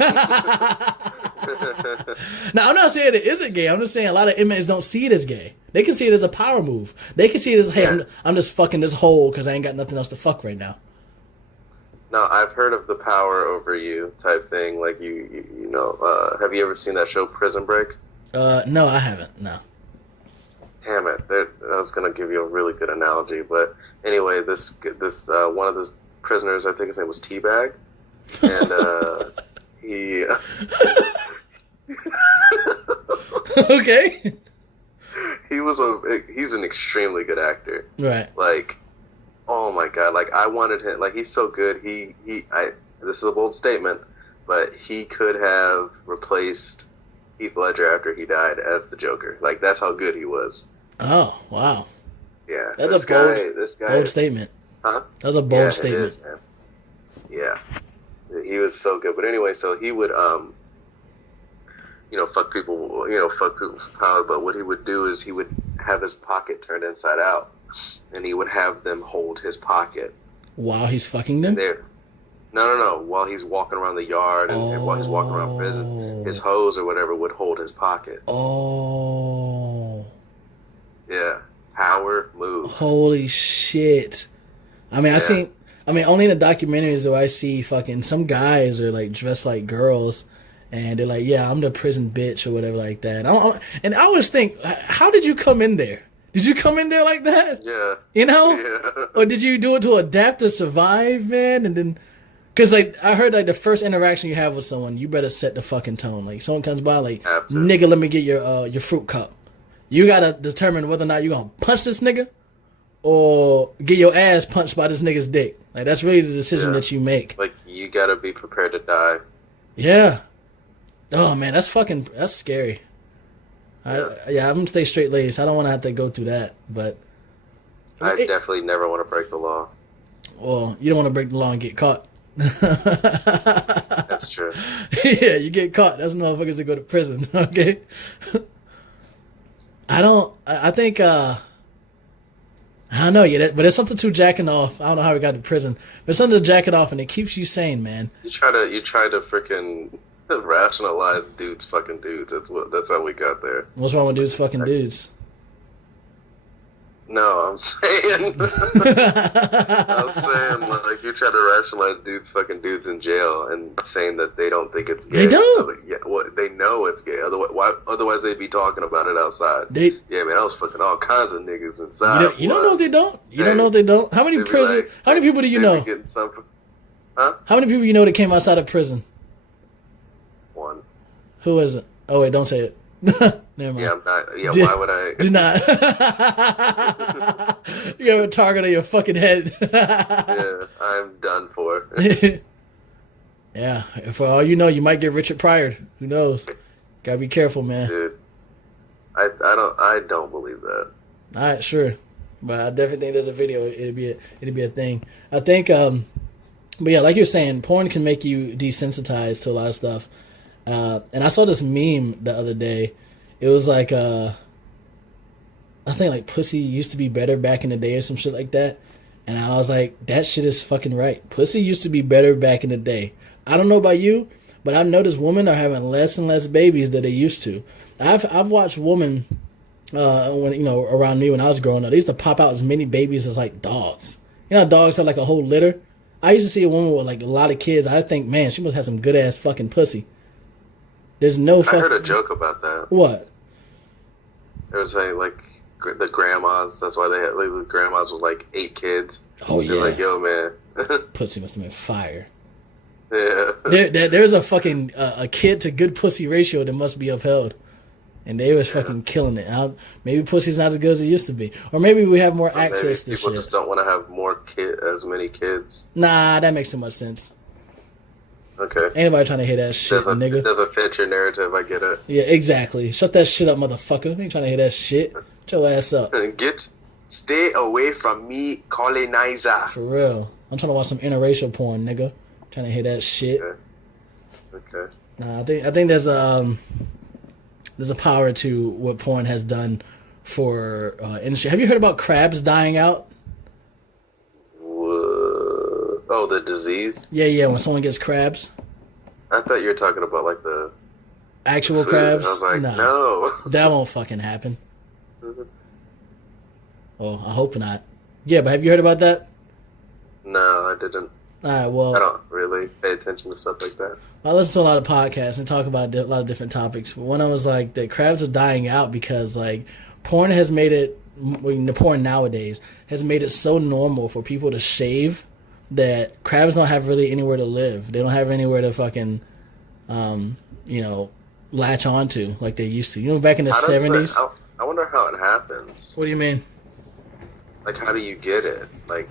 Now, I'm not saying it isn't gay. I'm just saying a lot of inmates don't see it as gay. They can see it as a power move. They can see it as, hey, Yeah. I'm just fucking this hole because I ain't got nothing else to fuck right now. No, I've heard of the power over you type thing. Like, you know, have you ever seen that show Prison Break? No, I haven't. No. Damn it. I was going to give you a really good analogy. But anyway, this one of the prisoners, I think his name was Teabag. And he... Okay. He's an extremely good actor. Right. Like, oh my god, like I wanted him, like he's so good. This is a bold statement, but he could have replaced Heath Ledger after he died as the Joker. Like, that's how good he was. Oh, wow. Yeah. That's this guy, bold statement. Huh? That was a bold statement. It is, man. Yeah. He was so good. But anyway, so he would fuck people for power, but what he would do is he would have his pocket turned inside out, and he would have them hold his pocket. While he's fucking them? No. While he's walking around the yard and while he's walking around prison, his hose or whatever would hold his pocket. Oh. Yeah. Power move. Holy shit. I mean, Yeah. only in the documentaries do I see fucking some guys are like dressed like girls and they're like, yeah, I'm the prison bitch or whatever like that. And I always think, how did you come in there? Did you come in there like that? Yeah. You know? Yeah. Or did you do it to adapt or survive, man? And then, because like I heard like the first interaction you have with someone, you better set the fucking tone. Like someone comes by, like, nigga, let me get your fruit cup. You gotta determine whether or not you're gonna punch this nigga or get your ass punched by this nigga's dick. Like that's really the decision that you make. Like, you gotta be prepared to die. Yeah. Oh man, that's scary. I'm gonna stay straight laced. I don't want to have to go through that, but I definitely never want to break the law. Well, you don't want to break the law and get caught. That's true. Yeah, you get caught. That's motherfuckers that go to prison. Okay. I think I don't know yet, but there's something to jacking off. I don't know how we got to prison. There's something to jacking off, and it keeps you sane, man. You try to freaking rationalize dudes fucking dudes. That's how we got there. What's wrong with dudes fucking dudes? No, I'm saying like you try to rationalize dudes fucking dudes in jail and saying that they don't think it's gay. They don't. Like, yeah, well, they know it's gay. Otherwise they'd be talking about it outside. Yeah, man, I was fucking all kinds of niggas inside. You don't know if they don't. You don't know if they don't. How many how many people do you know? Huh? How many people you know that came outside of prison? One. Who is it? Oh wait, don't say it. Never mind. Yeah, I'm not. Yeah, why would I? Do not. You have a target on your fucking head. Yeah, I'm done for. Yeah, for all you know, you might get Richard Pryor. Who knows? Gotta be careful, man. Dude, I don't believe that. All right, sure, but I definitely think there's a video. It'd be a thing. I think, but yeah, like you're saying, porn can make you desensitized to a lot of stuff. And I saw this meme the other day. It was like, I think like pussy used to be better back in the day or some shit like that. And I was like, that shit is fucking right. Pussy used to be better back in the day. I don't know about you, but I've noticed women are having less and less babies than they used to. I've watched women, around me when I was growing up, they used to pop out as many babies as like dogs. You know how dogs have like a whole litter? I used to see a woman with like a lot of kids. I think, man, she must have some good ass fucking pussy. There's no fucking... I heard a joke about that. What? It was saying like the grandmas. That's why they had like, the grandmas with like 8 kids. Oh yeah. They're like, yo, man. Pussy must have been fire. Yeah. There's a fucking a kid to good pussy ratio that must be upheld. And they was fucking killing it. Maybe pussy's not as good as it used to be. Or maybe we have more access to shit. People just don't want to have as many kids. Nah, that makes too much sense. Okay. Ain't nobody trying to hear that shit, nigga. It doesn't fit your narrative, I get it. Yeah, exactly. Shut that shit up, motherfucker. Ain't trying to hear that shit. Get your ass up. Stay away from me, colonizer. For real. I'm trying to watch some interracial porn, nigga. Trying to hear that shit. Okay. Nah, I think there's a power to what porn has done for industry. Have you heard about crabs dying out? Oh, the disease? Yeah, when someone gets crabs. I thought you were talking about like the actual food. crabs. I was like, nah, no. That won't fucking happen. Well, I hope not. Yeah, but have you heard about that? No, I didn't. Alright, well... I don't really pay attention to stuff like that. I listen to a lot of podcasts and talk about a lot of different topics. But one of them was like, that crabs are dying out because, like, porn has made it... the porn nowadays has made it so normal for people to shave that crabs don't have really anywhere to live. They don't have anywhere to fucking, latch onto like they used to. You know, back in the 70s? I wonder how it happens. What do you mean? Like, how do you get it? Like...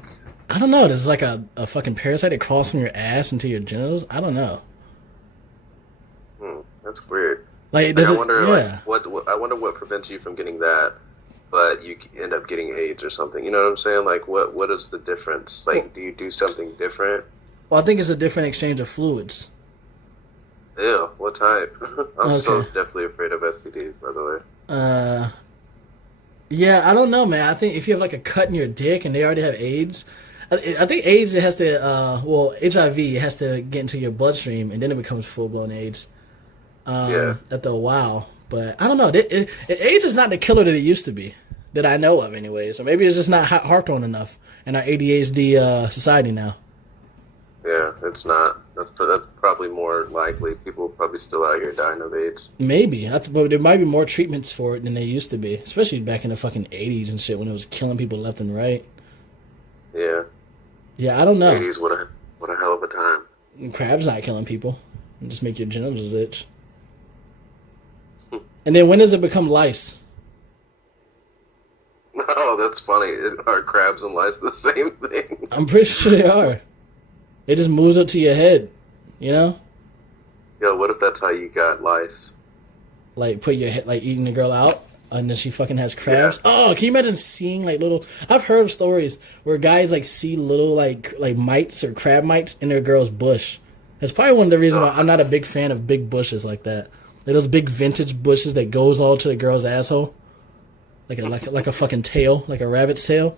I don't know. There's like a fucking parasite that crawls from your ass into your genitals. I don't know. That's weird. Like I wonder, I wonder what prevents you from getting that, but you end up getting AIDS or something. You know what I'm saying? Like, what is the difference? Like, do you do something different? Well, I think it's a different exchange of fluids. Ew, what type? I'm so definitely afraid of STDs, by the way. Yeah, I don't know, man. I think if you have like a cut in your dick and they already have AIDS, I think AIDS, it has to, HIV, it has to get into your bloodstream and then it becomes full-blown AIDS after a while. But I don't know. AIDS is not the killer that it used to be, that I know of anyways. Or maybe it's just not harped on enough in our ADHD society now. Yeah, it's not. That's probably more likely. People are probably still out here dying of AIDS. Maybe. But there might be more treatments for it than there used to be. Especially back in the fucking 80s and shit when it was killing people left and right. Yeah. Yeah, I don't know. 80s, what a hell of a time. And crabs not killing people. And just make your genitals itch. And then when does it become lice? Oh, that's funny. Are crabs and lice the same thing? I'm pretty sure they are. It just moves up to your head, you know? Yo, what if that's how you got lice? Like, put your head, like, eating the girl out, and then she fucking has crabs? Yeah. Oh, can you imagine seeing, like, little... I've heard of stories where guys, like, see little, like mites or crab mites in their girl's bush. That's probably one of the reasons why I'm not a big fan of big bushes like that. Like those big vintage bushes that goes all to the girl's asshole. Like a fucking tail, like a rabbit's tail.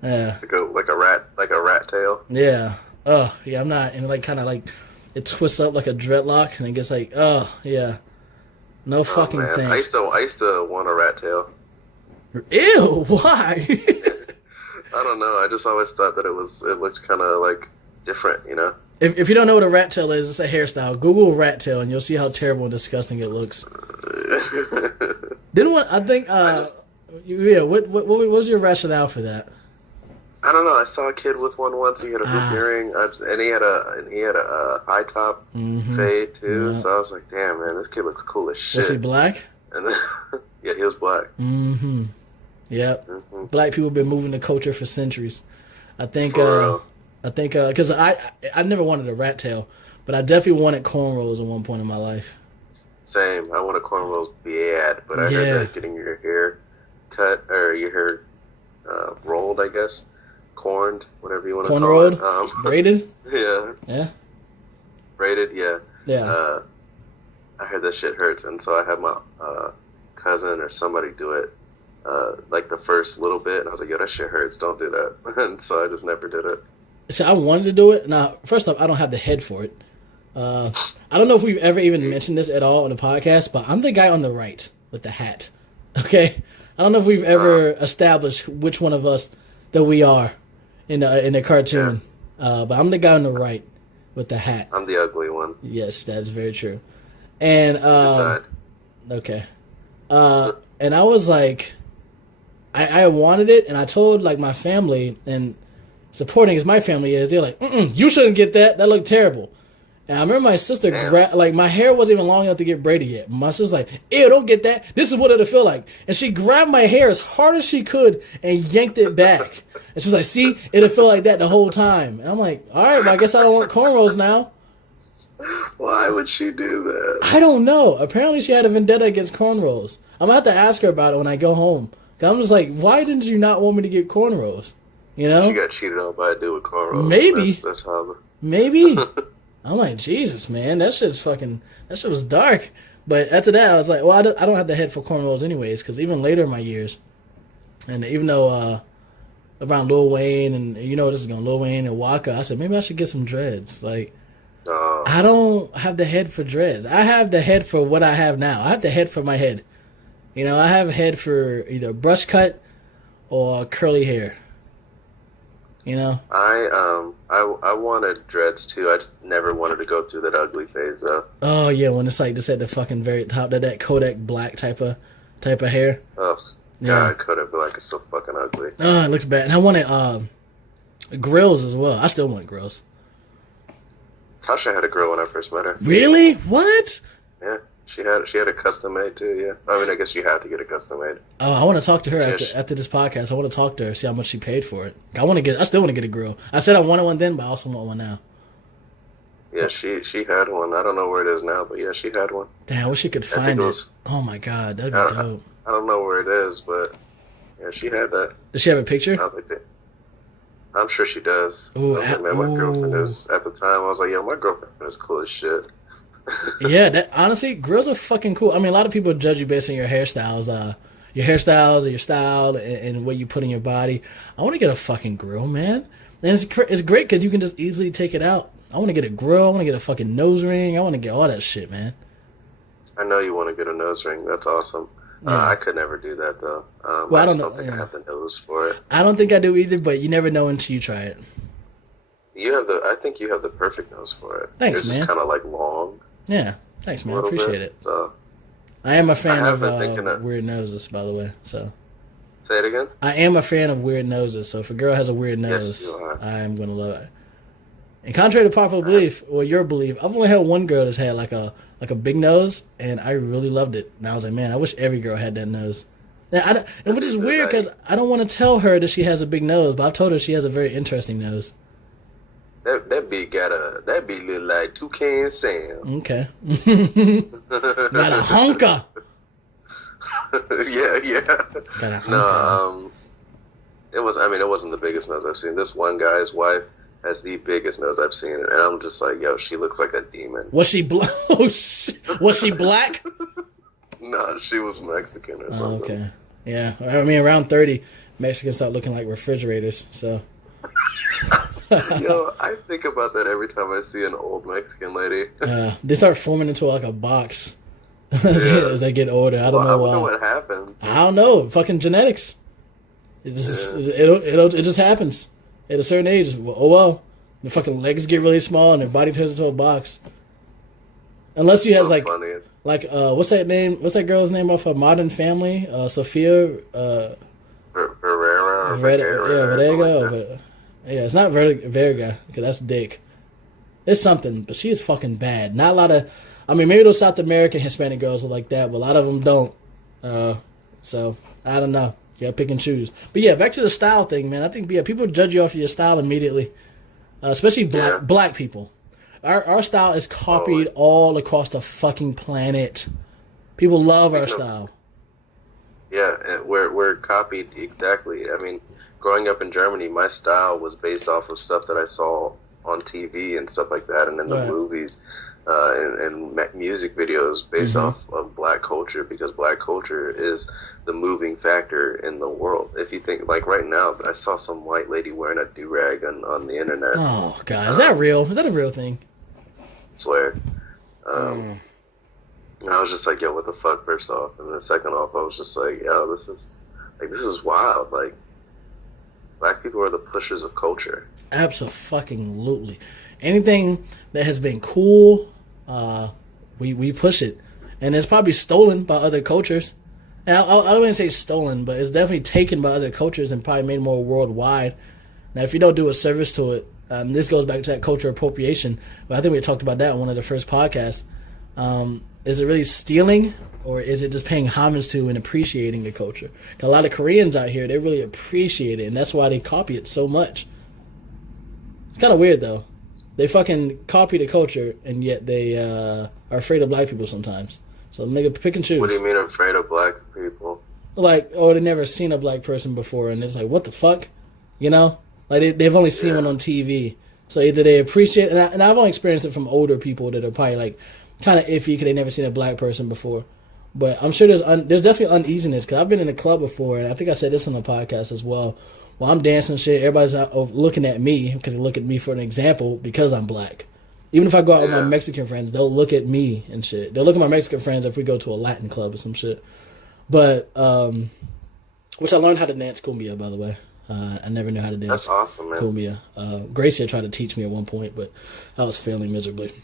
Yeah. Like a rat tail? Yeah. Oh, yeah, I'm not. And like kind of like it twists up like a dreadlock and it gets like, oh, yeah. No fucking man. thanks. I used to want a rat tail. Ew, why? I don't know. I just always thought that it looked kind of like different, you know? If you don't know what a rat tail is, it's a hairstyle. Google rat tail and you'll see how terrible and disgusting it looks. What was your rationale for that? I don't know. I saw a kid with one once. He had a hoop earring, and he had a high top fade too. Yep. So I was like, "Damn, man, this kid looks cool as shit." Was he black? And then, yeah, he was black. Mm-hmm. Yep. Mm-hmm. Black people have been moving the culture for centuries. I think because I never wanted a rat tail, but I definitely wanted cornrows at one point in my life. Same. I wanted cornrows bad, but I heard that getting your hair cut or your hair rolled, I guess. Corned, whatever you want to call it. Braided? Yeah. Yeah? Braided, yeah. Yeah. I heard that shit hurts, and so I had my cousin or somebody do it, like the first little bit, and I was like, yo, that shit hurts, don't do that. And so I just never did it. So I wanted to do it. Now, first off, I don't have the head for it. I don't know if we've ever even mentioned this at all on the podcast, but I'm the guy on the right with the hat. Okay? I don't know if we've ever established which one of us that we are in the cartoon. But I'm the guy on the right with the hat. I'm the ugly one. Yes, that's very true. And Decide. okay. And I was like, I wanted it, and I told like my family, and supporting as my family is, they're like, you shouldn't get that. That looked terrible. And I remember my sister, like my hair wasn't even long enough to get braided yet. My sister was like, ew, don't get that. This is what it'll feel like. And she grabbed my hair as hard as she could and yanked it back. And she's like, see, it'll feel like that the whole time. And I'm like, all right, well, I guess I don't want cornrows now. Why would she do that? I don't know. Apparently she had a vendetta against cornrows. I'm going to have to ask her about it when I go home. 'Cause I'm just like, why didn't you not want me to get cornrows? You know? She got cheated on by a dude with cornrows. Maybe. That's how. Maybe. I'm like, Jesus, man, that shit was dark. But after that, I was like, well, I don't have the head for cornrows anyways, because even later in my years, and even though around Lil Wayne, and you know this is going, Lil Wayne and Waka, I said, maybe I should get some dreads. Like, I don't have the head for dreads. I have the head for what I have now. I have the head for my head. You know, I have a head for either brush cut or curly hair. You know, I wanted dreads too. I just never wanted to go through that ugly phase though. Oh yeah, when it's like just at the fucking very top, that Kodak black type of hair. Oh God, Kodak black is so fucking ugly. Oh, it looks bad. And I wanted grills as well. I still want grills. Tasha had a grill when I first met her. Really? What? Yeah. She had a custom made too, yeah. I mean, I guess you have to get a custom made. Oh, I want to talk to her after this podcast. I want to talk to her, see how much she paid for it. I still want to get a grill. I said I wanted one then, but I also want one now. Yeah, she had one. I don't know where it is now, but yeah, she had one. Damn, I wish she could find it. Oh my God, that'd be dope. I don't know where it is, but yeah, she had that. Does she have a picture? I'm sure she does. Ooh, man, my girlfriend is, at the time, I was like, yo, my girlfriend is cool as shit. Yeah, honestly, grills are fucking cool. I mean, a lot of people judge you based on your hairstyles, or your style, and what you put in your body. I want to get a fucking grill, man. And it's great because you can just easily take it out. I want to get a grill. I want to get a fucking nose ring. I want to get all that shit, man. I know you want to get a nose ring. That's awesome. Yeah. I could never do that, though. Well, I don't think I have the nose for it. I don't think I do either, but you never know until you try it. I think you have the perfect nose for it. Thanks, man. It's just kind of like long. Yeah, thanks, man. I appreciate it. So, I am a fan of weird noses, by the way. So, say it again. I am a fan of weird noses. So if a girl has a weird nose, I am gonna love it. And contrary to popular belief or your belief, I've only had one girl that's had like a big nose, and I really loved it. And I was like, man, I wish every girl had that nose. And which is weird because I don't want to tell her that she has a big nose, but I told her she has a very interesting nose. That be look like Toucan Sam. Okay. Got a honker. yeah. Got a honker. No, it wasn't the biggest nose I've seen. This one guy's wife has the biggest nose I've seen, and I'm just like, yo, she looks like a demon. Was she black? Was she black? No, she was Mexican or something. Okay. Yeah. I mean, around 30, Mexicans start looking like refrigerators, so. Yo, I think about that every time I see an old Mexican lady. They start forming into like a box as they get older. I don't know why. I wonder what happens. I don't know. Fucking genetics. It just happens at a certain age. Oh well, the fucking legs get really small and their body turns into a box. Unless you have funny. What's that name? What's that girl's name off of Modern Family? Sophia. Vergara. Vergara. Yeah, it's not Verga, because that's Dick. It's something, but she is fucking bad. Not a lot of, I mean, maybe those South American Hispanic girls are like that, but a lot of them don't. So, I don't know. You gotta pick and choose. But yeah, back to the style thing, man. I think people judge you off of your style immediately. Especially black people. Our style is copied all across the fucking planet. People love our style. Yeah, and we're copied exactly. I mean, growing up in Germany, my style was based off of stuff that I saw on TV and stuff like that, and in the movies and music videos based off of black culture, because black culture is the moving factor in the world. If you think, like right now, I saw some white lady wearing a do-rag on the internet. Oh, God. Is that real? Is that a real thing? I swear. And I was just like, yo, what the fuck, first off? And then second off, I was just like, yo, this is wild. Like Black people are the pushers of culture. Absolutely. Anything that has been cool, we push it. And it's probably stolen by other cultures. And I don't want to say stolen, but it's definitely taken by other cultures and probably made more worldwide. Now, if you don't do a service to it, this goes back to that culture appropriation. But I think we talked about that in one of the first podcasts. Is it really stealing, or is it just paying homage to and appreciating the culture? 'Cause a lot of Koreans out here, they really appreciate it, and that's why they copy it so much. It's kind of weird, though. They fucking copy the culture, and yet they are afraid of black people sometimes. So, nigga, pick and choose. What do you mean afraid of black people? Like, oh, they've never seen a black person before, and it's like, what the fuck? You know? Like, they've only seen one on TV. So either they appreciate it, and I've only experienced it from older people that are probably, like, kind of iffy because they've never seen a black person before. But I'm sure there's definitely uneasiness, because I've been in a club before, and I think I said this on the podcast as well. While I'm dancing shit, everybody's out looking at me, because they look at me for an example because I'm black. Even if I go out with my Mexican friends, they'll look at me and shit. They'll look at my Mexican friends if we go to a Latin club or some shit. But, which I learned how to dance cumbia, by the way. I never knew how to dance. That's awesome, man. Cumbia. Gracia tried to teach me at one point, but I was failing miserably.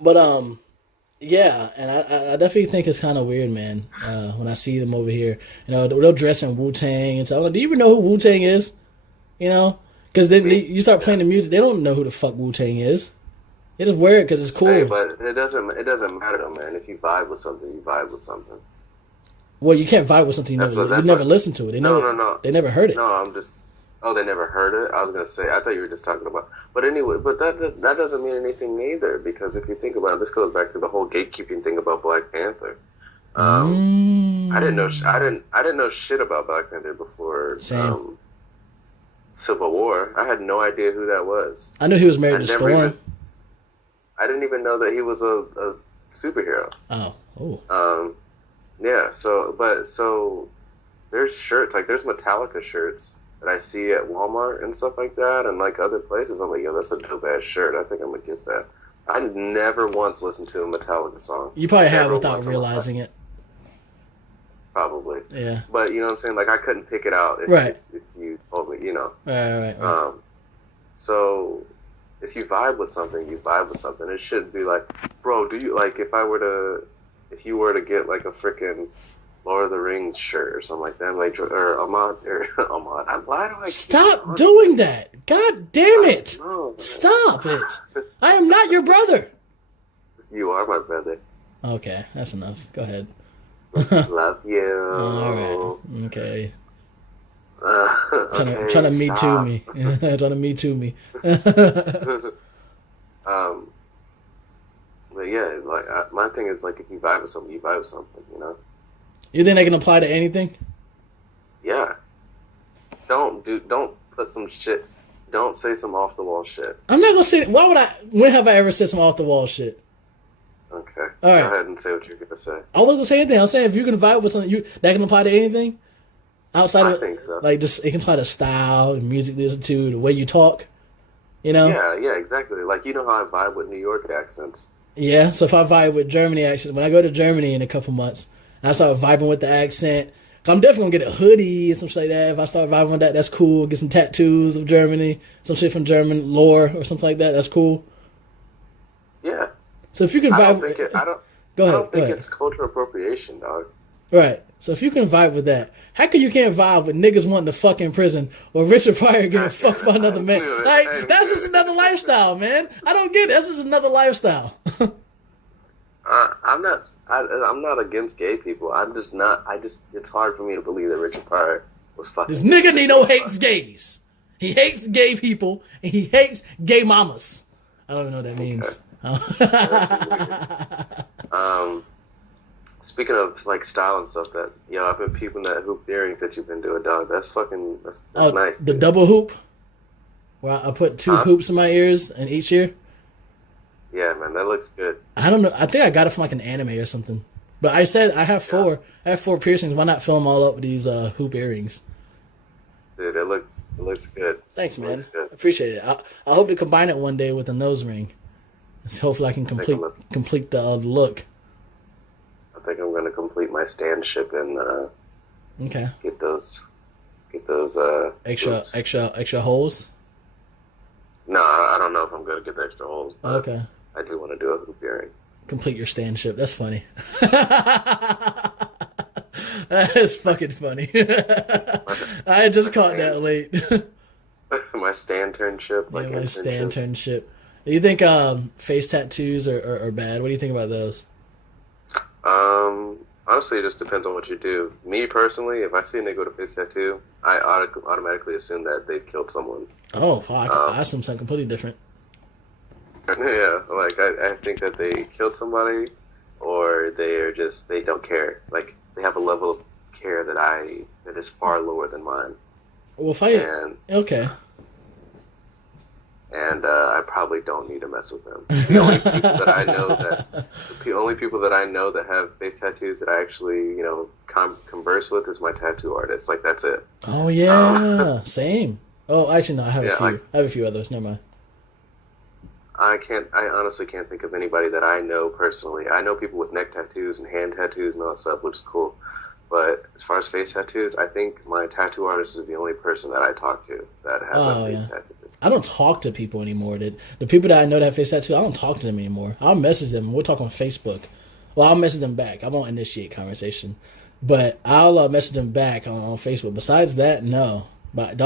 But, yeah, and I definitely think it's kind of weird, man, when I see them over here. You know, they'll dress in Wu-Tang and stuff. I'm like, do you even know who Wu-Tang is? You know? Because then you start playing the music, they don't know who the fuck Wu-Tang is. They just wear it because it's cool. Hey, but it doesn't matter though, man. If you vibe with something, you vibe with something. Well, you can't vibe with something you never listened to it. No. They never heard it. No, I'm just. Oh, they never heard it. I was gonna say. I thought you were just talking about. But anyway, but that doesn't mean anything either, because if you think about it, this goes back to the whole gatekeeping thing about Black Panther. I didn't know shit about Black Panther before Civil War. I had no idea who that was. I knew he was married to Storm. I didn't even know that he was a superhero. Oh. Yeah. So there's shirts, like there's Metallica shirts that I see at Walmart and stuff like that, and like other places. I'm like, yo, that's a dope ass shirt. I think I'm gonna get that. I never once listened to a Metallica song. You probably have without realizing it. Probably. Yeah. But you know what I'm saying? Like I couldn't pick it out if you told me, you know. Right. So if you vibe with something, you vibe with something. It shouldn't be like, bro, do you like if you were to get like a freaking Lord of the Rings shirt or something like that, like Ahmad. Why do I stop doing that? God damn it! Stop it! I am not your brother. You are my brother. Okay, that's enough. Go ahead. Love you. All right. Okay. Okay, trying to me too me. Trying to me too me. But yeah, like my thing is like if you vibe with something, you vibe with something, you know. You think they can apply to anything? Yeah. Don't put some shit. Don't say some off the wall shit. I'm not gonna say. Why would I? When have I ever said some off the wall shit? Okay. All right. Go ahead and say what you're gonna say. I wasn't gonna say anything. I'm saying if you can vibe with something, that can apply to anything. Outside of, I think so. Like, just it can apply to style, the music you listen to, the way you talk. You know? Yeah, exactly. Like, you know how I vibe with New York accents. Yeah, so if I vibe with Germany accent, when I go to Germany in a couple months, and I start vibing with the accent, I'm definitely gonna get a hoodie and some shit like that. If I start vibing with that, that's cool. Get some tattoos of Germany, some shit from German lore or something like that. That's cool. Yeah. So if you can vibe, I don't think it's cultural appropriation, dog. Right. So if you can vibe with that, how come you can't vibe with niggas wanting to fuck in prison or Richard Pryor getting fucked by another man? Like, that's just another lifestyle, man. I don't get it. That's just another lifestyle. I'm not against gay people. It's hard for me to believe that Richard Pryor was fucking. This nigga Nino hates gays. He hates gay people and he hates gay mamas. I don't even know what that means. Speaking of like style and stuff, I've been peeping that hoop earrings that you've been doing, dog. That's nice. The double hoop, where I put two hoops in my ears in each ear. Yeah, man, that looks good. I don't know. I think I got it from like an anime or something. But I said I have four. Yeah. I have 4 piercings. Why not fill them all up with these hoop earrings? Dude, it looks good. Thanks, man. I appreciate it. I hope to combine it one day with a nose ring. So hopefully I can complete the look. I think I'm going to complete my standship and get those Get those extra holes. No, I don't know if I'm gonna get the extra holes. But Okay. I do want to do a hoop earring. Complete your standship. That's funny. That is fucking funny. I just caught that late. My stand-turnship. Yeah, my stand-turnship. Do you think face tattoos are bad? What do you think about those? Honestly, it just depends on what you do. Me personally, if I see a nigga with a face tattoo, I automatically assume that they've killed someone. Oh, fuck. I assume something completely different. Yeah, like I think that they killed somebody, or they don't care. Like they have a level of care that is far lower than mine. Well, if okay. And I probably don't need to mess with them. The only people that I know that have face tattoos that I actually, converse with is my tattoo artist. Like that's it. Oh yeah, same. Oh, actually, no. I have a few. I have a few others. Never mind. I honestly can't think of anybody that I know personally. I know people with neck tattoos and hand tattoos and all that stuff, which is cool. But as far as face tattoos, I think my tattoo artist is the only person that I talk to that has a face tattoo. I don't talk to people anymore. The people that I know that have face tattoos, I don't talk to them anymore. I'll message them. We'll talk on Facebook. Well, I'll message them back. I won't initiate conversation. But I'll message them back on Facebook. Besides that, no. But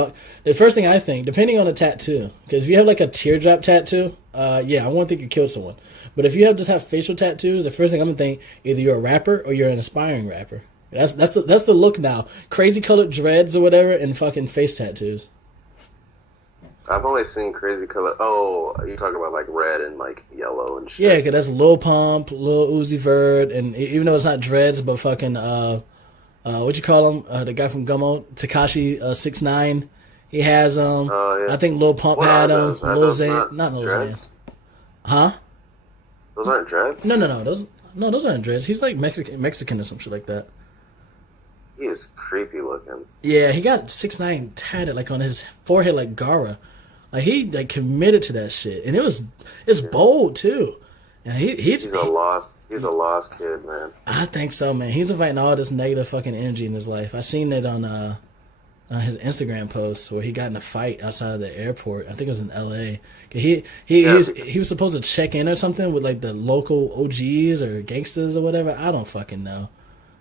the first thing I think, depending on the tattoo, because if you have like a teardrop tattoo, I won't think you killed someone. But if you just have facial tattoos, the first thing I'm gonna think, either you're a rapper or you're an aspiring rapper. That's the look now. Crazy colored dreads or whatever, and fucking face tattoos. I've only seen crazy color. Oh, you talking about like red and like yellow and shit? Yeah, because that's Lil Pump, Lil Uzi Vert, and even though it's not dreads, but fucking what you call him? The guy from Gummo, Tekashi 6ix9ine. He has them. I think Lil Pump had them. Lil Xan, not Lil Xan. Huh? Those aren't dreads. No. Those aren't dreads. He's like Mexican or some shit like that. He is creepy looking. Yeah, he got 6ix9ine tatted like on his forehead like Gara. Like he like committed to that shit, and it's bold too. And he's a lost kid, man. I think so, man. He's inviting all this negative fucking energy in his life. I seen it on his Instagram post where he got in a fight outside of the airport. I think it was in L.A. He was supposed to check in or something with like the local OGs or gangsters or whatever. I don't fucking know.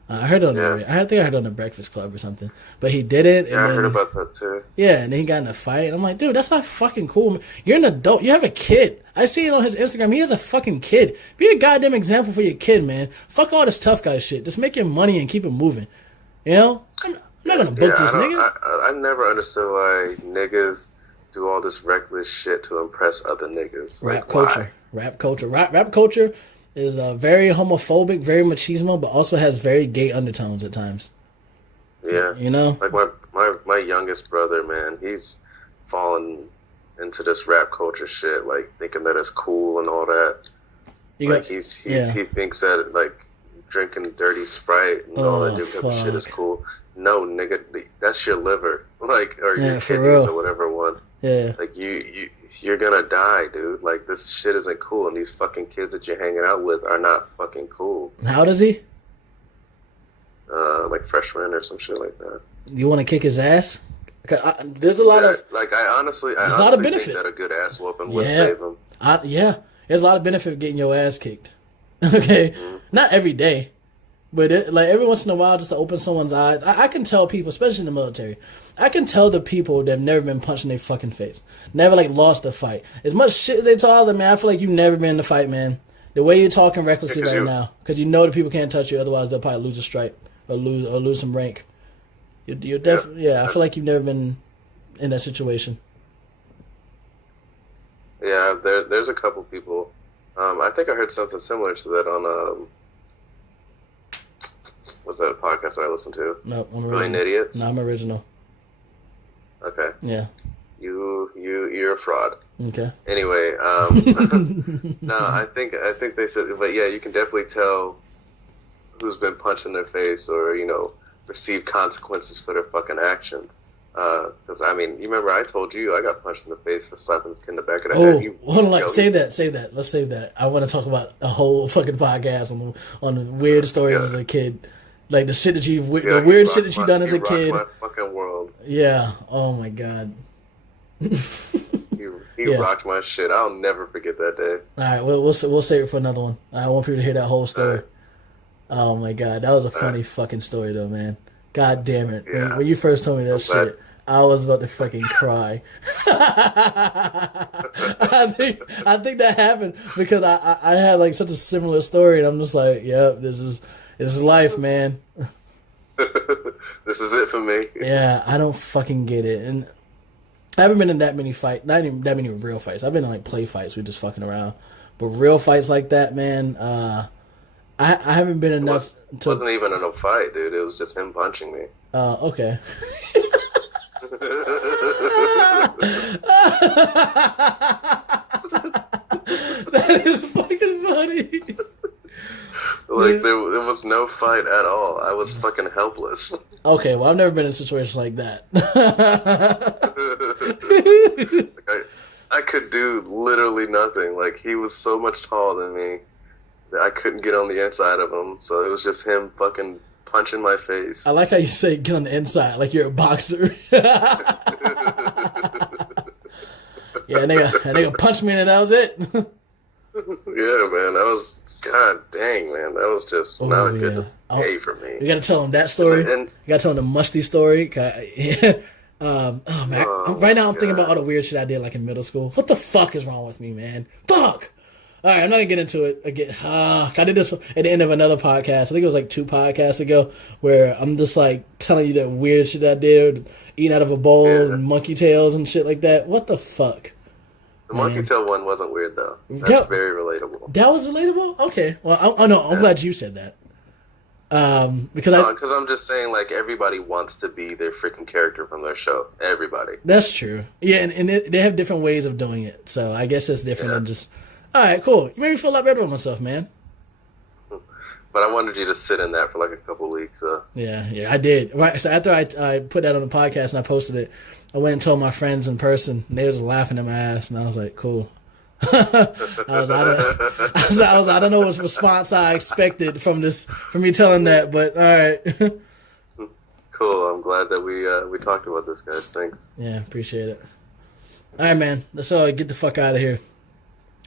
I heard on I think I heard on the Breakfast Club or something. But he did it. Yeah, I heard about that too. Yeah, and then he got in a fight. I'm like, dude, that's not fucking cool, man. You're an adult. You have a kid. I see it on his Instagram. He has a fucking kid. Be a goddamn example for your kid, man. Fuck all this tough guy shit. Just make your money and keep it moving. You know? I'm not gonna book this nigga. I never understood why niggas do all this reckless shit to impress other niggas. Rap culture is very homophobic, very machismo, but also has very gay undertones at times. Yeah. You know? Like my youngest brother, man, he's fallen into this rap culture shit, like thinking that it's cool and all that. He thinks that like drinking dirty Sprite and all that different shit is cool. No, nigga, that's your liver. Like, or your kidneys or whatever one. Yeah. Like you're gonna die, dude. Like this shit isn't cool, and these fucking kids that you're hanging out with are not fucking cool. How does he? Like freshman or some shit like that. You want to kick his ass? There's a lot of like I honestly think that a good ass whooping would save him. There's a lot of benefit of getting your ass kicked. Okay, not every day, but like every once in a while, just to open someone's eyes. I can tell people, especially in the military, I can tell the people that have never been punched in their fucking face, never like lost a fight. As much shit as they talk, I was like, man, I feel like you've never been in a fight, man. The way you're talking recklessly right now, because you know the people can't touch you, otherwise they'll probably lose a stripe or lose some rank. You're definitely I feel like you've never been in that situation. Yeah, there's a couple people. I think I heard something similar to that on what's that podcast that I listened to? No, I'm Brilliant Idiots. No, I'm original. Okay. Yeah. You're a fraud. Okay. Anyway, no, I think they said, but yeah, you can definitely tell who's been punched in their face or received consequences for their fucking actions. Because I mean, you remember I told you I got punched in the face for slapping this kid in the back of the head. Hold on, save that. Let's save that. I want to talk about a whole fucking podcast on weird stories as a kid. Like the shit that the He weird shit rocked that you done as a kid. my fucking world. Yeah. Oh my god. He rocked my shit. I'll never forget that day. All right, we'll save it for another one. I want people to hear that whole story. Oh my god, that was a funny fucking story though, man. God damn it. Yeah. When you first told me that shit, I was about to fucking cry. I think that happened because I had like such a similar story, and I'm just like, yep, this is life, man. This is it for me. Yeah, I don't fucking get it, and I haven't been in that many fights. Not even that many real fights. I've been in like play fights. We just fucking around, but real fights like that, man. I haven't been enough. It wasn't even in a fight, dude. It was just him punching me. Okay. That is fucking funny. Like there was no fight at all. I was fucking helpless. Okay, well I've never been in a situation like that. Like I could do literally nothing. Like he was so much taller than me that I couldn't get on the inside of him. So it was just him fucking punching my face. I like how you say get on the inside like you're a boxer. Yeah, nigga punched me and that was it. Yeah, man, that was, god dang, man, that was just not a good day for me. You gotta tell him that story. And you gotta tell him the musty story. Oh man, right now I'm thinking about all the weird shit I did like in middle school. What the fuck is wrong with me, man? Fuck! Alright, I'm not gonna get into it again. I did this at the end of another podcast. I think it was like 2 podcasts ago, where I'm just like telling you that weird shit I did, eating out of a bowl and monkey tails and shit like that. What the fuck? The monkey tail one wasn't weird though. That's very relatable. That was relatable? Okay. Well, I'm glad you said that. Because I'm just saying, like, everybody wants to be their freaking character from their show. Everybody. That's true. Yeah, and they have different ways of doing it. So I guess it's different than just. All right, cool. You made me feel a lot better about myself, man. But I wanted you to sit in that for like a couple weeks. Yeah, I did. Right. So after I put that on the podcast and I posted it, I went and told my friends in person, and they was laughing at my ass, and I was like, cool. I don't know what response I expected from me telling that, but all right. Cool. I'm glad that we talked about this, guys. Thanks. Yeah, appreciate it. All right, man. Let's all get the fuck out of here.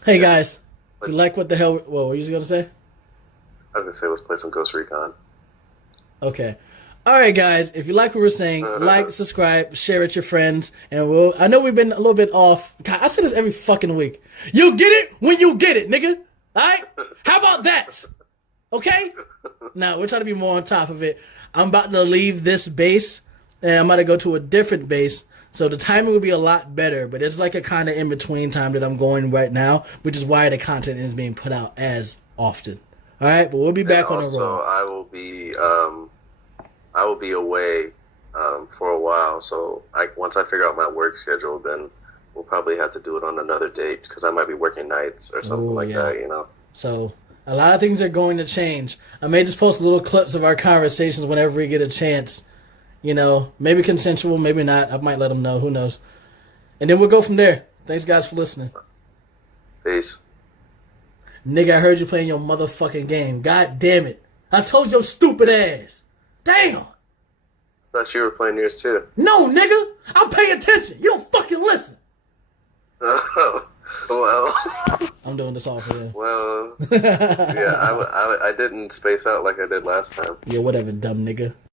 Hey, guys. If you like what the hell? What were you gonna say? I was gonna say let's play some Ghost Recon. Okay. All right, guys. If you like what we're saying, like, subscribe, share it with your friends, and I know we've been a little bit off. God, I say this every fucking week. You get it when you get it, nigga. All right? How about that? Okay? Now, we're trying to be more on top of it. I'm about to leave this base, and I'm about to go to a different base. So the timing will be a lot better, but it's like a kind of in-between time that I'm going right now, which is why the content is being put out as often. All right? But we'll be back on the road. So I will be away for a while. So once I figure out my work schedule, then we'll probably have to do it on another date because I might be working nights or something that, you know. So a lot of things are going to change. I may just post little clips of our conversations whenever we get a chance. You know, maybe consensual, maybe not. I might let them know. Who knows? And then we'll go from there. Thanks, guys, for listening. Peace. Nigga, I heard you playing your motherfucking game. God damn it. I told your stupid ass. Damn. Thought you were playing yours too. No, nigga. I'm paying attention. You don't fucking listen. Oh, well. I'm doing this all for them. Well, yeah, I didn't space out like I did last time. Yeah, whatever, dumb nigga.